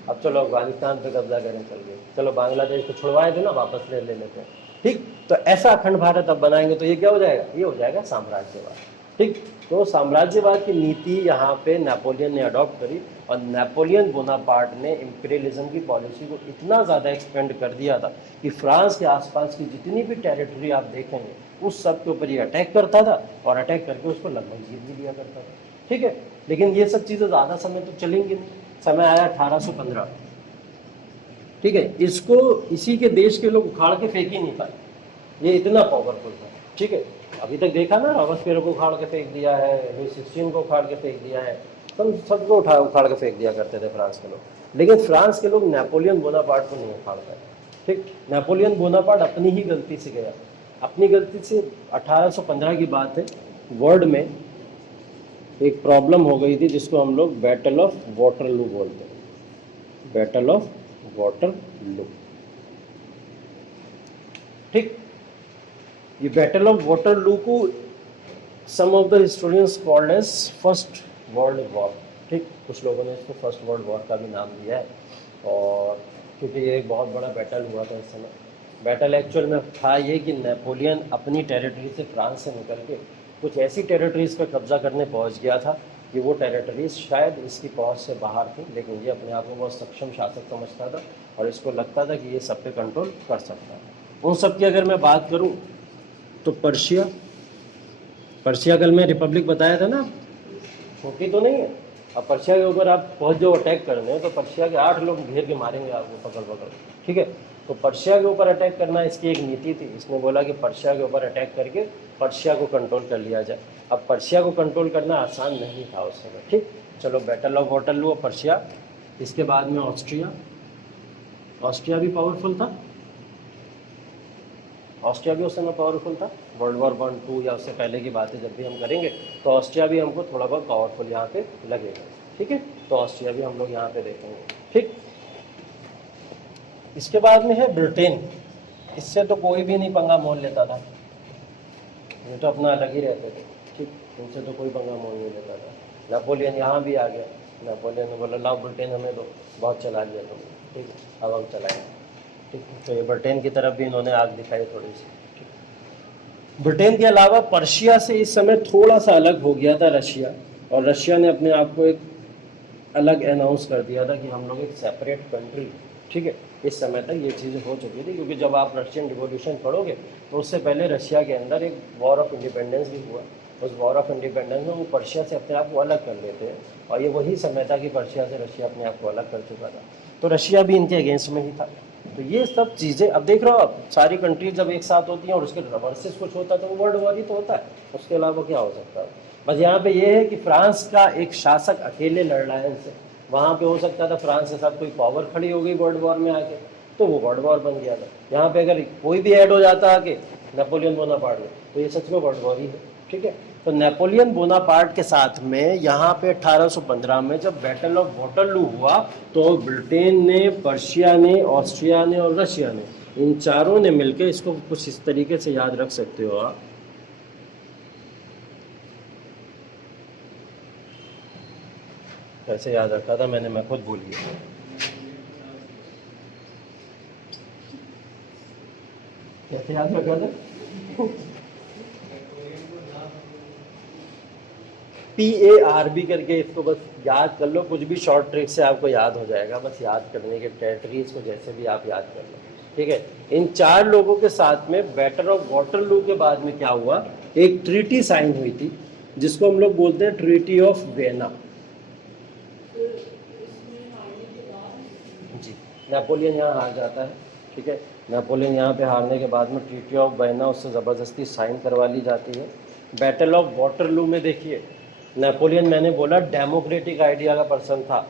अब चलो अफगानिस्तान पे कब्जा करें चल गए, चलो बांग्लादेश को छुड़वाए दो ना, वापस ले लेते हैं। ठीक, तो ऐसा अखंड भारत अब बनाएंगे तो ये क्या हो जाएगा? ये हो जाएगा साम्राज्यवाद। ठीक, तो साम्राज्यवाद की नीति यहाँ पे नेपोलियन ने अडॉप्ट करी और नेपोलियन बोनापार्ट ने इंपीरियलिज्म की पॉलिसी को इतना ज़्यादा एक्सपेंड कर दिया था कि फ्रांस के आसपास की जितनी भी टेरिटरी आप देखेंगे उस सब के ऊपर ये अटैक करता था और अटैक करके उसको लगभग जीत भी लिया करता था। ठीक है, लेकिन ये सब चीज़ें ज़्यादा समय तो चलेंगी नहीं। समय आया 1815। ठीक है, इसको इसी के देश के लोग उखाड़ के फेंक ही नहीं पाए, ये इतना पावरफुल था। ठीक है, अभी तक देखा ना, रॉबस्पियर को उखाड़ के फेंक दिया है, लुई 16 को उखाड़ के फेंक दिया है, सबको उखाड़ के फेंक दिया करते थे फ्रांस के लोग, लेकिन फ्रांस के लोग नेपोलियन बोनापार्ट को नहीं उखाड़ पाए। ठीक, नेपोलियन बोनापार्ट अपनी ही गलती से गया, अपनी गलती से 1815 की बात है, वर्ल्ड में एक प्रॉब्लम हो गई थी जिसको हम लोग बैटल ऑफ वाटरलू बोलते हैं, बैटल ऑफ वाटरलू। ठीक, ये बैटल ऑफ वाटरलू को some of the historians called as first world war. ठीक, कुछ लोगों ने इसको फर्स्ट वर्ल्ड वॉर का भी नाम दिया है, और क्योंकि ये एक बहुत बड़ा बैटल हुआ था इस समय। बैटल एक्चुअल में था ये कि नेपोलियन अपनी टेरिटरी से, फ्रांस से निकल के कुछ ऐसी टेरिटरीज़ पे कब्जा करने पहुंच गया था कि वो टेरिटरीज शायद इसकी पहुंच से बाहर थी, लेकिन ये अपने आप को बहुत सक्षम शासक समझता था और इसको लगता था कि ये सब पे कंट्रोल कर सकता है। उन सब की अगर मैं बात करूं तो पर्शिया कल मैं रिपब्लिक बताया था ना, छोटी तो नहीं है। अब पर्शिया के ऊपर आप पहुंच जाओ अटैक करने, तो पर्शिया के 8 लोग घेर के मारेंगे आपको पकड़ पकड़। ठीक है, तो पर्शिया के ऊपर अटैक करना इसकी एक नीति थी। इसने बोला कि पर्शिया के ऊपर अटैक करके पर्शिया को कंट्रोल कर लिया जाए। अब पर्शिया को कंट्रोल करना आसान नहीं था उस समय। ठीक, चलो बैटल ऑफ वाटरलू और पर्शिया, इसके बाद में ऑस्ट्रिया भी पावरफुल था, ऑस्ट्रिया भी उस समय पावरफुल था। वर्ल्ड वॉर 1, 2 या उससे पहले की बातें जब भी हम करेंगे तो ऑस्ट्रिया भी हमको थोड़ा बहुत पावरफुल यहाँ पे लगेगा। ठीक है, तो ऑस्ट्रिया भी हम लोग यहाँ पे देखेंगे। ठीक, इसके बाद में है ब्रिटेन। इससे तो कोई भी नहीं पंगा मोल लेता था, ये तो अपना अलग ही रहते थे। ठीक, इनसे तो कोई पंगा मोल नहीं लेता था। नेपोलियन यहाँ भी आ गया, नेपोलियन ने बोला लाओ ब्रिटेन हमें दो, बहुत चला लिया तुमने। ठीक, अब हम चलाएंगे। ठीक, तो ये ब्रिटेन की तरफ भी इन्होंने आग दिखाई थोड़ी सी। ब्रिटेन के अलावा पर्शिया से इस समय थोड़ा सा अलग हो गया था रशिया, और रशिया ने अपने आप को एक अलग अनाउंस कर दिया था कि हम लोग एक सेपरेट कंट्री। ठीक है, इस समय तक ये चीज़ें हो चुकी थी, क्योंकि जब आप रशियन रिवॉल्यूशन पढ़ोगे तो उससे पहले रशिया के अंदर एक वॉर ऑफ इंडिपेंडेंस भी हुआ। उस वॉर ऑफ इंडिपेंडेंस में वो पर्शिया से अपने आप को अलग कर लेते हैं, और ये वही समय था कि पर्शिया से रशिया अपने आप को अलग कर चुका था, तो रशिया भी इनके अगेंस्ट में ही था। तो ये सब चीज़ें अब देख रहे हो, आप सारी कंट्रीज जब एक साथ होती हैं और उसके रिवर्सेस कुछ होता है तो वो वर्ल्ड वॉर ही तो होता है, उसके अलावा क्या हो सकता है। बस यहाँ पे ये है कि फ्रांस का एक शासक अकेले लड़ रहा है इनसे, वहाँ पे हो सकता था फ्रांस के साथ कोई पावर खड़ी हो गई वर्ल्ड वॉर में आके, तो वो वर्ल्ड वॉर बन गया था। यहाँ पे अगर कोई भी ऐड हो जाता आके नेपोलियन बोनापार्ट में, तो ये सच में वर्ल्ड वॉर ही है। ठीक है, तो नेपोलियन बोनापार्ट के साथ में यहाँ पे 1815 में जब बैटल ऑफ वाटरलू हुआ, तो ब्रिटेन ने, पर्शिया ने, ऑस्ट्रिया ने और रशिया ने, इन चारों ने मिलकर, इसको कुछ इस तरीके से याद रख सकते हो आप, कैसे याद रखा था मैंने, मैं खुद भूल गया। कैसे याद रखा था? PARB करके इसको बस याद कर लो, कुछ भी शॉर्ट ट्रिक से आपको याद हो जाएगा, बस याद करने के टेरिटरीज को जैसे भी आप याद कर लो। ठीक है, इन चार लोगों के साथ में बैटल ऑफ वाटरलू के बाद में क्या हुआ, एक ट्रीटी साइन हुई थी जिसको हम लोग बोलते हैं ट्रीटी ऑफ वेना। जी, नेपोलियन यहाँ हार जाता है। ठीक है, नेपोलियन यहाँ पे हारने के बाद में ट्रीटी ऑफ वेना उससे ज़बरदस्ती साइन करवा ली जाती है। बैटल ऑफ वाटरलू में देखिए, नेपोलियन मैंने बोला डेमोक्रेटिक आइडिया का पर्सन था,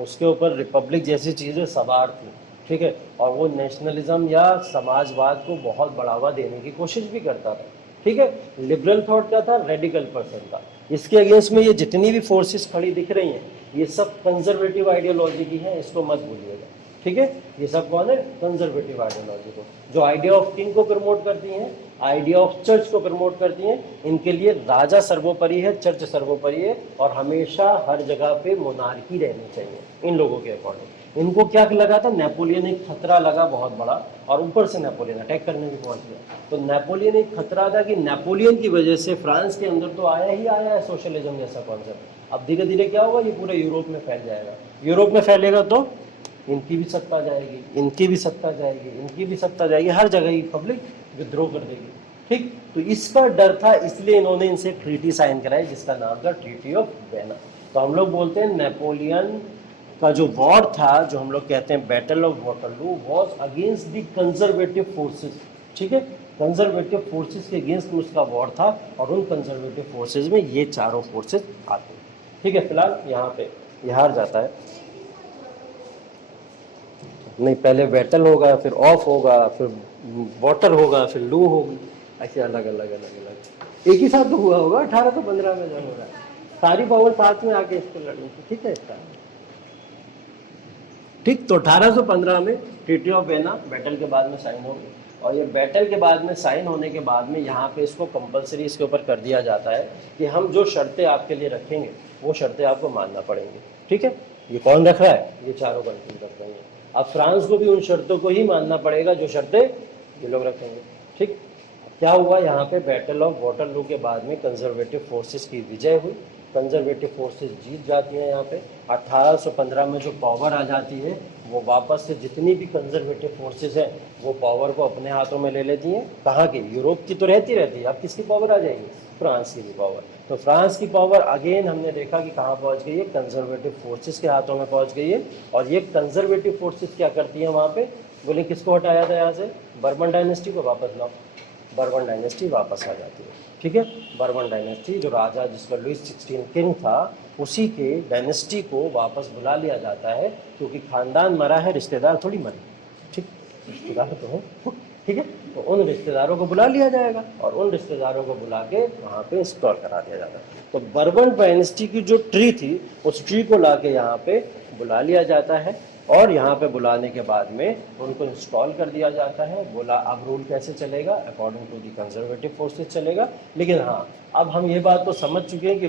उसके ऊपर रिपब्लिक जैसी चीज़ें सवार थी। ठीक है, और वो नेशनलिज्म या समाजवाद को बहुत बढ़ावा देने की कोशिश भी करता था। ठीक है, लिबरल थॉट का था, रेडिकल पर्सन था। इसके अगेंस्ट में ये जितनी भी फोर्सेस खड़ी दिख रही हैं, ये सब कंजर्वेटिव आइडियोलॉजी की हैं, इसको मत भूलिएगा। ठीक है, ये सब कौन है, कंजर्वेटिव आइडियोलॉजी को, जो आइडिया ऑफ किंग को प्रमोट करती हैं, आइडिया ऑफ चर्च को प्रमोट करती हैं। इनके लिए राजा सर्वोपरि है, चर्च सर्वोपरि है, और हमेशा हर जगह पे मोनार्की रहनी चाहिए इन लोगों के अकॉर्डिंग। इनको क्या लगा था, नेपोलियन एक खतरा लगा बहुत बड़ा, और ऊपर से नेपोलियन अटैक करने भी पहुंच गया। तो नेपोलियन एक खतरा था कि नेपोलियन की वजह से फ्रांस के अंदर तो आया ही आया है सोशलिज्म जैसा कॉन्सेप्ट। अब धीरे धीरे क्या होगा, ये पूरे यूरोप में फैल जाएगा। यूरोप में फैलेगा तो इनकी भी सत्ता जाएगी, इनकी भी सत्ता जाएगी, इनकी भी सत्ता जाएगी, हर जगह ही पब्लिक विद्रोह कर देगी। ठीक, तो इसका डर था, इसलिए इन्होंने इनसे ट्रीटी साइन कराई जिसका नाम था ट्रीटी ऑफ वेना। तो हम लोग बोलते हैं नेपोलियन का जो वॉर था, जो हम लोग कहते हैं battle of Waterloo, was against the conservative forces. ठीक है, कंजर्वेटिव फोर्सेस के अगेंस्ट में उसका वॉर था, और उन कंजर्वेटिव फोर्सेस में ये चारों फोर्सेस आते हैं। ठीक है, फिलहाल यहाँ पे ये हार जाता है। नहीं, पहले बैटल होगा, फिर ऑफ होगा, फिर वाटर होगा, फिर लू होगी, ऐसे अलग अलग अलग अलग एक ही साथ तो हुआ होगा 1815 में जब हो रहा है, सारी पावर साथ में आके इसको लड़ी थी। ठीक है, इसका ठीक, तो 1815 में ट्रीटी ऑफ वेना बैटल के बाद में साइन हो गई, और ये बैटल के बाद में साइन होने के बाद में यहाँ पे इसको कंपलसरी इसके ऊपर कर दिया जाता है कि हम जो शर्तें आपके लिए रखेंगे वो शर्तें आपको मानना पड़ेंगी। ठीक है, ये कौन रख रहा है, ये चारों कंट्री रख रही हैं। अब फ्रांस को भी उन शर्तों को ही मानना पड़ेगा जो शर्तें ये लोग रखेंगे। ठीक, क्या हुआ यहाँ पे, बैटल ऑफ वाटरलू के बाद में कंजर्वेटिव फोर्सेस की विजय हुई, कंजर्वेटिव फोर्सेस जीत जाती हैं। यहाँ पे 1815 में जो पावर आ जाती है, वो वापस से जितनी भी कंजर्वेटिव फोर्सेस हैं वो पावर को अपने हाथों में ले लेती हैं। कहाँ की, यूरोप की तो रहती है, अब किसकी पावर आ जाएगी, फ्रांस की भी पावर। तो फ्रांस की पावर अगेन हमने देखा कि कहाँ पहुँच गई है, कंजर्वेटिव फोर्सेस के हाथों में पहुँच गई है। और ये कंजर्वेटिव फोर्सेस क्या करती हैं वहाँ पे, बोले किसको हटाया था यहाँ से, बर्बन डायनेस्टी को वापस लाओ, बर्बन डायनेस्टी वापस आ जाती है। ठीक है, बर्बन डायनेस्टी जो राजा जिसका लुइस 16 किंग था, उसी के डायनेस्टी को वापस बुला लिया जाता है, क्योंकि खानदान मरा है, रिश्तेदार थोड़ी मरे। ठीक, रिश्तेदार तो हो। ठीक है, तो उन रिश्तेदारों को बुला लिया जाएगा, और उन रिश्तेदारों को बुला के वहाँ पे इंस्टॉल करा दिया जाता है। तो बर्बन डायनेस्टी की जो ट्री थी, उस ट्री को ला के यहाँ पे बुला लिया जाता है, और यहाँ पे बुलाने के बाद में उनको इंस्टॉल कर दिया जाता है। बोला अब रूल कैसे चलेगा, according to the conservative forces चलेगा। लेकिन हाँ, अब हम ये बात तो समझ चुके हैं कि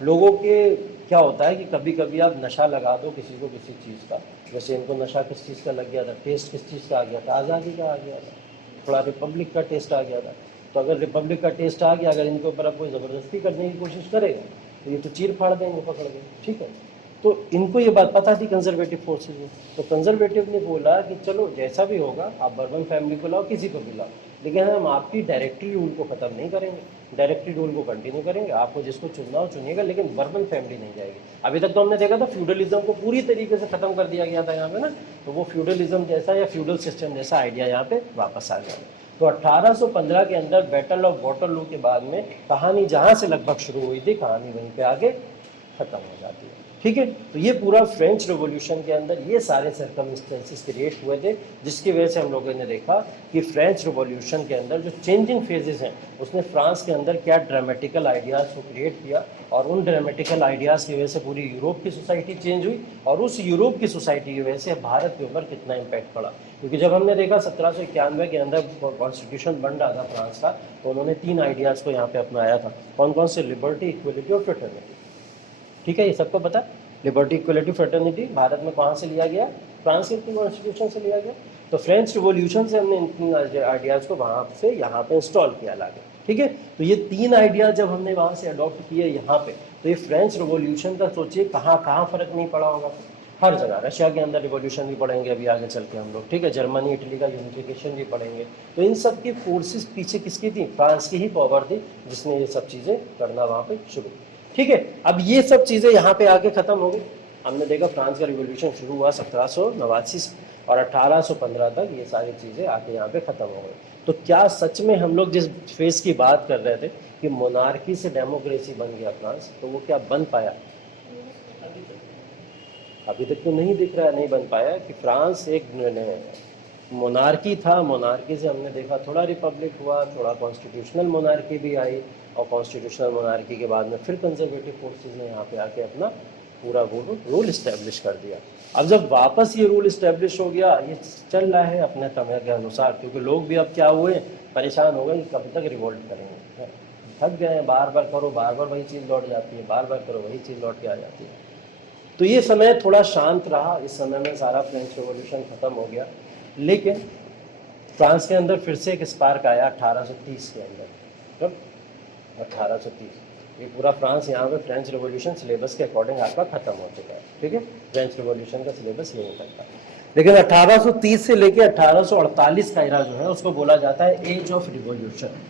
लोगों के क्या होता है कि कभी कभी आप नशा लगा दो किसी को किसी चीज़ का, जैसे इनको नशा किस चीज़ का लग गया था, टेस्ट किस चीज़ का आ गया था, आज़ादी का आ गया था, थोड़ा रिपब्लिक का टेस्ट आ गया था। तो अगर रिपब्लिक का टेस्ट आ गया, अगर इनके ऊपर आप कोई ज़बरदस्ती करने की कोशिश करेगा तो ये तो चीर फाड़ देंगे पकड़ के। ठीक है, तो इनको ये बात पता थी कंजर्वेटिव फोर्सेज में। तो कंजर्वेटिव ने बोला कि चलो जैसा भी होगा, आप बर्बन फैमिली को लाओ, किसी को भी लाओ, लेकिन हम आपकी डायरेक्टरी रूल को ख़त्म नहीं करेंगे, डायरेक्टरी रूल को कंटिन्यू करेंगे, आपको जिसको चुनना हो चुनिएगा, लेकिन बर्बन फैमिली नहीं जाएगी। अभी तक तो हमने देखा था फ्यूडलिज्म को पूरी तरीके से ख़त्म कर दिया गया था यहाँ पे ना, तो वो फ्यूडलिज्म जैसा या फ्यूडल सिस्टम जैसा आइडिया यहाँ पे वापस आ गया। तो 1815 के अंदर बैटल ऑफ वाटरलू के बाद में कहानी जहाँ से लगभग शुरू हुई थी, कहानी वहीं पे आगे ख़त्म हो जाती है। ठीक है। तो ये पूरा फ्रेंच रिवॉल्यूशन के अंदर ये सारे सर्कमस्टेंसेस क्रिएट हुए थे, जिसकी वजह से हम लोगों ने देखा कि फ्रेंच रिवॉल्यूशन के अंदर जो चेंजिंग फेजेस हैं उसने फ्रांस के अंदर क्या ड्रामेटिकल आइडियाज़ को क्रिएट किया, और उन ड्रामेटिकल आइडियाज़ की वजह से पूरी यूरोप की सोसाइटी चेंज हुई, और उस यूरोप की सोसाइटी की वजह से भारत के ऊपर कितना इम्पैक्ट पड़ा। क्योंकि जब हमने देखा 1791 के अंदर कॉन्स्टिट्यूशन बन रहा था फ्रांस का, तो उन्होंने 3 आइडियाज़ को यहाँ पे अपनाया था। कौन कौन से? लिबर्टी, इक्वलिटी और फ्रेटर्निटी। ठीक है, ये सबको पता है। लिबर्टी, इक्वलिटी, फ्रेटर्निटी भारत में कहाँ से लिया गया? फ्रांस के कॉन्स्टिट्यूशन से लिया गया। तो फ्रेंच रिवॉल्यूशन से हमने इन 3 आइडियाज़ को वहाँ से यहाँ पे इंस्टॉल किया लाके। ठीक है, तो ये 3 आइडियाज जब हमने वहाँ से अडॉप्ट किए यहाँ पे, तो ये फ्रेंच रिवॉल्यूशन का सोचिए कहाँ कहाँ फ़र्क नहीं पड़ा होगा। हर जगह, रशिया के अंदर रिवॉल्यूशन भी पढ़ेंगे अभी आगे चल के हम लोग। ठीक है, जर्मनी इटली का यूनिफिकेशन भी पढ़ेंगे। तो इन सब की फोर्सेस पीछे किसकी थी? फ्रांस की ही पावर थी, जिसने ये सब चीज़ें करना वहाँ पे शुरू। ठीक है, अब ये सब चीज़ें यहाँ पे आके ख़त्म हो गई। हमने देखा फ्रांस का रिवॉल्यूशन शुरू हुआ 1789 से, और 1815 तक ये सारी चीज़ें आके यहाँ पे ख़त्म हो गई। तो क्या सच में हम लोग जिस फेस की बात कर रहे थे कि मोनार्की से डेमोक्रेसी बन गया फ्रांस, तो वो क्या बन पाया? अभी तक तो नहीं दिख रहा है, नहीं बन पाया कि फ्रांस एक मोनार्की था, मोनार्की से हमने देखा थोड़ा रिपब्लिक हुआ, थोड़ा कॉन्स्टिट्यूशनल मोनार्की भी आई, और कॉन्स्टिट्यूशनल मोनार्की के बाद में फिर कंजर्वेटिव फोर्सेस ने यहाँ पे आके अपना पूरा वो रूल इस्टेब्लिश कर दिया। अब जब वापस ये रूल इस्टेब्लिश हो गया, ये चल रहा है अपने समय के अनुसार, क्योंकि लोग भी अब क्या हुए, परेशान हो गए कि कब तक रिवोल्ट करेंगे, थक गए हैं, बार बार करो, बार बार वही चीज़ लौट जाती है, बार बार करो वही चीज़ लौट के आ जाती है। तो ये समय थोड़ा शांत रहा, इस समय में सारा फ्रेंच रिवॉल्यूशन ख़त्म हो गया। लेकिन फ्रांस के अंदर फिर से एक स्पार्क आया 1830 के अंदर। कब? 1830। ये पूरा फ्रांस यहाँ पे फ्रेंच रिवॉल्यूशन सिलेबस के अकॉर्डिंग आपका ख़त्म हो चुका है। ठीक है, फ्रेंच रिवॉल्यूशन का सिलेबस यही निकलता है। लेकिन 1830 से लेकर 1848 का एरा जो है उसको बोला जाता है एज ऑफ रिवॉल्यूशन।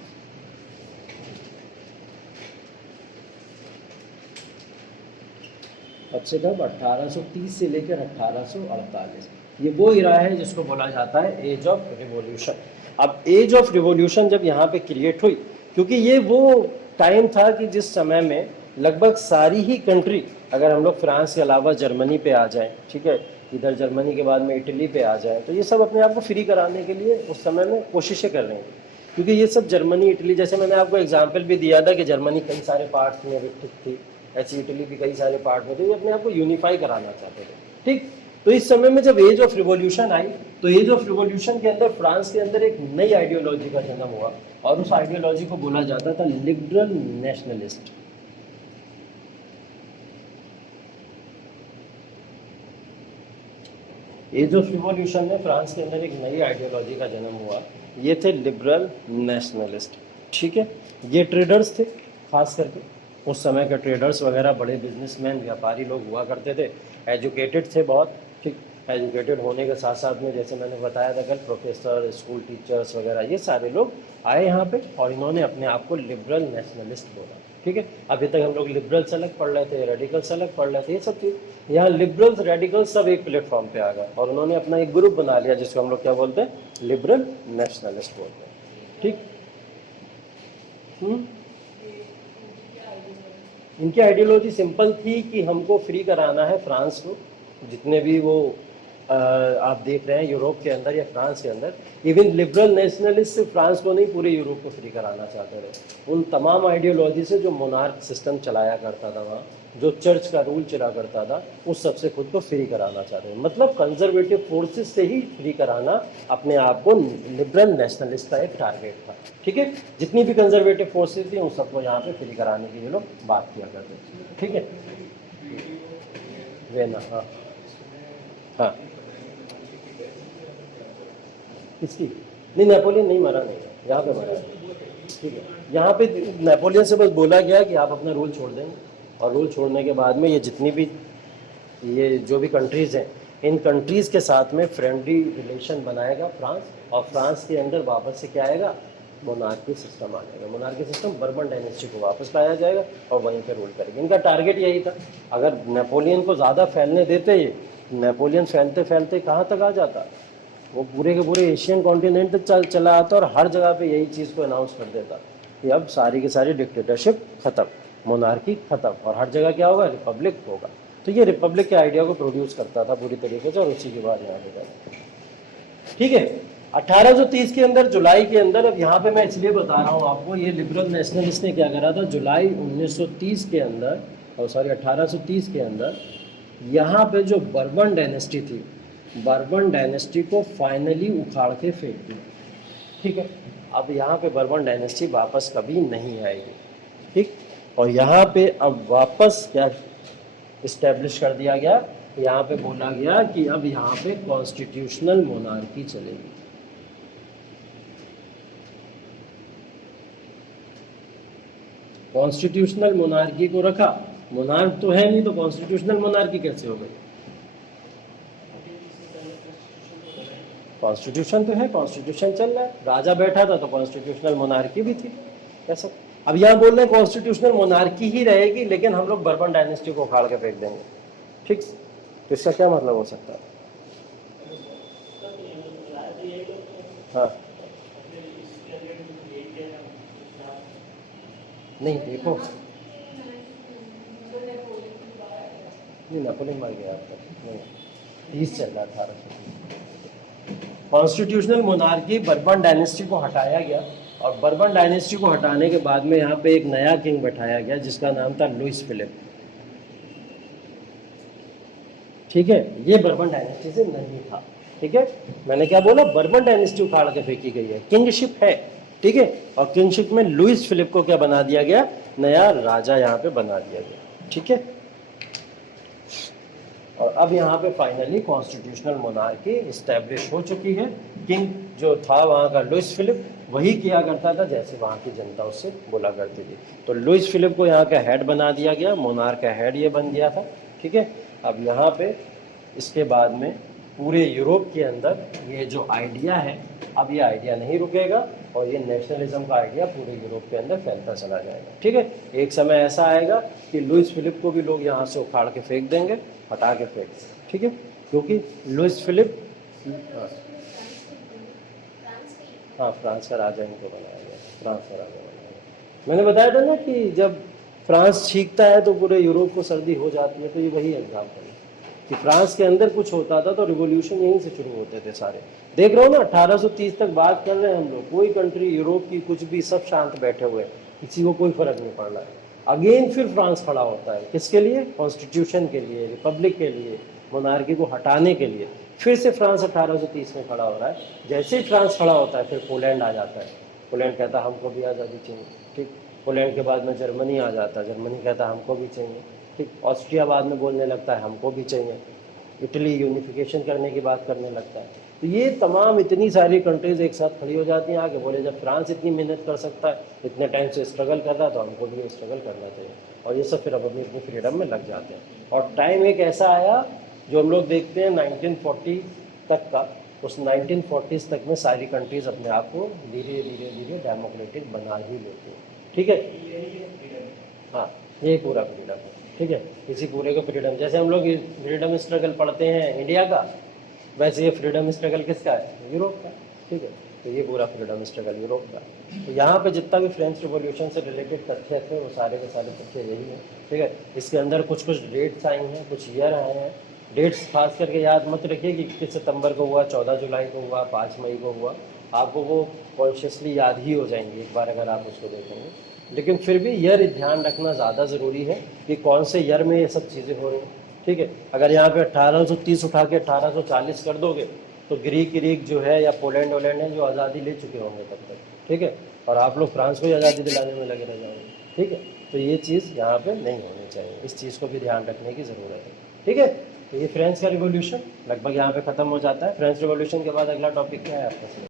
अच्छे कब? 1830 से लेकर 1848, ये वो इरा है जिसको बोला जाता है एज ऑफ रिवॉल्यूशन। अब एज ऑफ रिवॉल्यूशन जब यहाँ पे क्रिएट हुई, क्योंकि ये वो टाइम था कि जिस समय में लगभग सारी ही कंट्री, अगर हम लोग फ्रांस के अलावा जर्मनी पे आ जाएं, ठीक है, इधर जर्मनी के बाद में इटली पे आ जाएं, तो ये सब अपने आप को फ्री कराने के लिए उस समय में कोशिशें कर रहे हैं। क्योंकि ये सब जर्मनी इटली, जैसे मैंने आपको एग्जाम्पल भी दिया था कि जर्मनी कई सारे पार्ट्स में विकसित थी, ऐसी इटली भी कई सारे पार्ट में थे, ये अपने आप को यूनिफाई कराना चाहते थे। ठीक, तो इस समय में जब एज ऑफ रिवॉल्यूशन आई, तो एज ऑफ रिवॉल्यूशन के अंदर फ्रांस के अंदर एक नई आइडियोलॉजी का जन्म हुआ, और उस आइडियोलॉजी को बोला जाता था liberal nationalist. Age of revolution में फ्रांस के अंदर एक नई आइडियोलॉजी का जन्म हुआ, ये थे लिबरल नेशनलिस्ट। ठीक है, ये ट्रेडर्स थे, खास करके उस समय के ट्रेडर्स वगैरह बड़े बिजनेसमैन व्यापारी लोग हुआ करते थे, एजुकेटेड थे बहुत। ठीक, एजुकेटेड होने के साथ साथ में जैसे मैंने बताया था कल, प्रोफेसर, स्कूल टीचर्स वगैरह ये सारे लोग आए यहाँ पे, और इन्होंने अपने आप को लिबरल नेशनलिस्ट बोला। ठीक है, अभी तक हम लोग लिबरल से अलग पढ़ रहे थे, रेडिकल से अलग पढ़ रहे थे, ये सब चीज़ यहाँ लिबरल्स रेडिकल्स सब एक प्लेटफॉर्म पे आ गए, और उन्होंने अपना एक ग्रुप बना लिया जिसको हम लोग क्या बोलते हैं, लिबरल नेशनलिस्ट बोलते हैं। ठीक, इनकी आइडियोलॉजी सिंपल थी कि हमको फ्री कराना है फ्रांस को, जितने भी वो आप देख रहे हैं यूरोप के अंदर या फ्रांस के अंदर, इवन लिबरल नेशनलिस्ट सिर्फ फ्रांस को नहीं पूरे यूरोप को फ्री कराना चाहते थे। उन तमाम आइडियोलॉजी से जो मोनार्क सिस्टम चलाया करता था वहाँ, जो चर्च का रूल चला करता था, उस सब से खुद को फ्री कराना चाहते हैं। मतलब कंजर्वेटिव फोर्सेस से ही फ्री कराना अपने आप को लिबरल नेशनलिस्ट का एक टारगेट था। ठीक है, जितनी भी कंजर्वेटिव फोर्सेस थी उन सबको यहाँ पे फ्री कराने की ये लोग बात किया करते थे। ठीक है, वे ना, हाँ हाँ, किसकी? नहीं, नेपोलियन नहीं मरा, नहीं यहाँ पे मरा है। ठीक है, यहाँ पे नेपोलियन से बस बोला गया कि आप अपना रूल छोड़ देंगे, और रूल छोड़ने के बाद में ये जितनी भी ये जो भी कंट्रीज़ हैं, इन कंट्रीज़ के साथ में फ्रेंडली रिलेशन बनाएगा फ्रांस, और फ्रांस के अंदर वापस से क्या आएगा, मोनार्की सिस्टम आ जाएगा। मोनार्की सिस्टम बर्बन डायनेस्टी को वापस लाया जाएगा और वहीं पर रूल करेंगे। इनका टारगेट यही था। अगर नेपोलियन को ज़्यादा फैलने देते, ये नेपोलियन फैलते फैलते कहाँ तक आ जाता, वो पूरे के पूरे एशियन कॉन्टिनेंट तक चला आता और हर जगह पे यही चीज़ को अनाउंस कर देता कि अब सारी की सारी डिक्टेटरशिप ख़त्म, मोनार्की ख़त्म, और हर जगह क्या होगा, रिपब्लिक होगा। तो ये रिपब्लिक के आइडिया को प्रोड्यूस करता था पूरी तरीके से, और उसी के बाद यहाँ पे ठीक है 1830 के अंदर, जुलाई के अंदर, अब यहाँ पे मैं इसलिए बता रहा हूँ आपको, ये लिबरल नेशनलिस्ट ने क्या करा था, जुलाई 1930 के अंदर, और सॉरी 1830 के अंदर, यहाँ पे जो बर्बन डायनेस्टी थी, बर्बन डायनेस्टी को फाइनली उखाड़ के फेंक दिया। ठीक है, अब यहाँ पे बर्बन डायनेस्टी वापस कभी नहीं आएगी। ठीक, और यहाँ पे अब वापस क्या इस्टेब्लिश कर दिया गया, यहाँ पे बोला गया कि अब यहाँ पे कॉन्स्टिट्यूशनल मोनार्की चलेगी। कॉन्स्टिट्यूशनल मोनार्की को रखा, मोनार्क तो है नहीं तो कॉन्स्टिट्यूशनल मोनार्की कैसे हो गई? कॉन्स्टिट्यूशन तो है, कॉन्स्टिट्यूशन चल रहा है, राजा बैठा था तो कॉन्स्टिट्यूशनल मोनार्की भी थी। कैसा? अब यहाँ बोल रहे हैं कॉन्स्टिट्यूशनल मोनार्की ही रहेगी, लेकिन हम लोग बर्बन डायनेस्टी को उखाड़ के फेंक देंगे। ठीक, तो इसका क्या मतलब हो सकता है? हाँ, नहीं देखो, नहीं नेपोलियन मार गया आपका, नहीं 30 चल रहा था। कॉन्स्टिट्यूशनल मोनार्की बर्बन डायनेस्टी को हटाया गया, और बर्बन डायनेस्टी को हटाने के बाद में यहाँ पे एक नया किंग बैठाया गया जिसका नाम था लुइस फिलिप। ठीक है, ये बर्बन डायनेस्टी से नहीं था। ठीक है, मैंने क्या बोला, बर्बन डायनेस्टी उखाड़ के फेंकी गई है, किंगशिप है। ठीक है, और किंगशिप में लुइस फिलिप को क्या बना दिया गया, नया राजा यहाँ पे बना दिया गया। ठीक है, और अब यहाँ पे फाइनली कॉन्स्टिट्यूशनल मोनार्की इस्टेब्लिश हो चुकी है। किंग जो था वहाँ का लुइस फिलिप, वही किया करता था जैसे वहाँ की जनता उससे बोला करती थी। तो लुइस फिलिप को यहाँ का हेड बना दिया गया, मोनार्क का हेड ये बन गया था। ठीक है, अब यहाँ पे इसके बाद में पूरे यूरोप के अंदर ये जो आइडिया है, अब ये आइडिया नहीं रुकेगा, और ये नेशनलिज्म का आइडिया पूरे यूरोप के अंदर फैलता चला जाएगा। ठीक है, एक समय ऐसा आएगा कि लुइस फिलिप को भी लोग यहाँ से उखाड़ के फेंक देंगे, हटा के फेंक देंगे। ठीक है, क्योंकि लुइस फिलिप, हाँ फ्रांस का राजा इनको बनाया गया, फ्रांस का राजा बनाया गया। मैंने बताया था ना कि जब फ्रांस छींकता है तो पूरे यूरोप को सर्दी हो जाती है, तो ये वही एग्जाम्पल है कि फ्रांस के अंदर कुछ होता था तो रिवॉल्यूशन यहीं से शुरू होते थे सारे। देख रहे हो ना, 1830 तक बात कर रहे हैं हम लोग, कोई कंट्री यूरोप की कुछ भी, सब शांत बैठे हुए, किसी को कोई फर्क नहीं पड़ रहा है। अगेन फिर फ्रांस खड़ा होता है, किसके लिए? कॉन्स्टिट्यूशन के लिए, रिपब्लिक के लिए, मोनार्की को हटाने के लिए। फिर से फ्रांस 1830 में खड़ा हो रहा है। जैसे ही फ्रांस खड़ा होता है फिर पोलैंड आ जाता है, पोलैंड कहता है हमको भी आज़ादी चाहिए। ठीक, पोलैंड के बाद में जर्मनी आ जाता है, जर्मनी कहता है हमको भी चाहिए। ठीक, ऑस्ट्रिया बाद में बोलने लगता है हमको भी चाहिए। इटली यूनिफिकेशन करने की बात करने लगता है। तो ये तमाम इतनी सारी कंट्रीज एक साथ खड़ी हो जाती हैं आगे, बोले जब फ्रांस इतनी मेहनत कर सकता है, इतने टाइम से स्ट्रगल कर रहा है, तो हमको भी स्ट्रगल करना चाहिए। और ये सब फिर अब अपनी अपनी फ्रीडम में लग जाते हैं। और टाइम एक ऐसा आया जो हम लोग देखते हैं 1940 तक का, उस 1940s तक में सारी कंट्रीज अपने आप को धीरे धीरे धीरे डेमोक्रेटिक बना ही लेती हैं। ठीक है, हाँ ये पूरा फ्रीडम है। ठीक है, इसी पूरे को फ्रीडम, जैसे हम लोग फ्रीडम स्ट्रगल पढ़ते हैं इंडिया का, वैसे ये फ्रीडम स्ट्रगल किसका है? यूरोप का। ठीक है, तो ये पूरा फ्रीडम स्ट्रगल यूरोप का। तो यहाँ पे जितना भी फ्रेंच रिवॉल्यूशन से रिलेटेड तथ्य थे वो सारे के सारे तथ्य यही हैं। ठीक है, इसके अंदर कुछ कुछ डेट्स आई हैं, कुछ ईयर आए हैं। डेट्स खास करके याद मत रखिए कि 21 सितंबर को हुआ, 14 जुलाई को हुआ, 5 मई को हुआ, आपको वो कॉन्शियसली याद ही हो जाएंगी एक बार अगर आप उसको देखेंगे। लेकिन फिर भी ईयर ध्यान रखना ज़्यादा ज़रूरी है कि कौन से ईयर में ये सब चीज़ें हो रही हैं। ठीक है, अगर यहाँ पे 1830 उठा के 1840 कर दोगे तो ग्रीक जो है या पोलैंड वोलैंड है जो आज़ादी ले चुके होंगे तब तक। ठीक है, और आप लोग फ्रांस को ही आज़ादी दिलाने में लगे रह जाओगे। ठीक है, तो ये चीज़ यहाँ पे नहीं होनी चाहिए, इस चीज़ को भी ध्यान रखने की ज़रूरत है। ठीक है, तो ये फ्रेंच का रिवॉल्यूशन लगभग यहाँ पे ख़त्म हो जाता है। फ्रेंच रिवॉल्यूशन के बाद अगला टॉपिक क्या है आपका?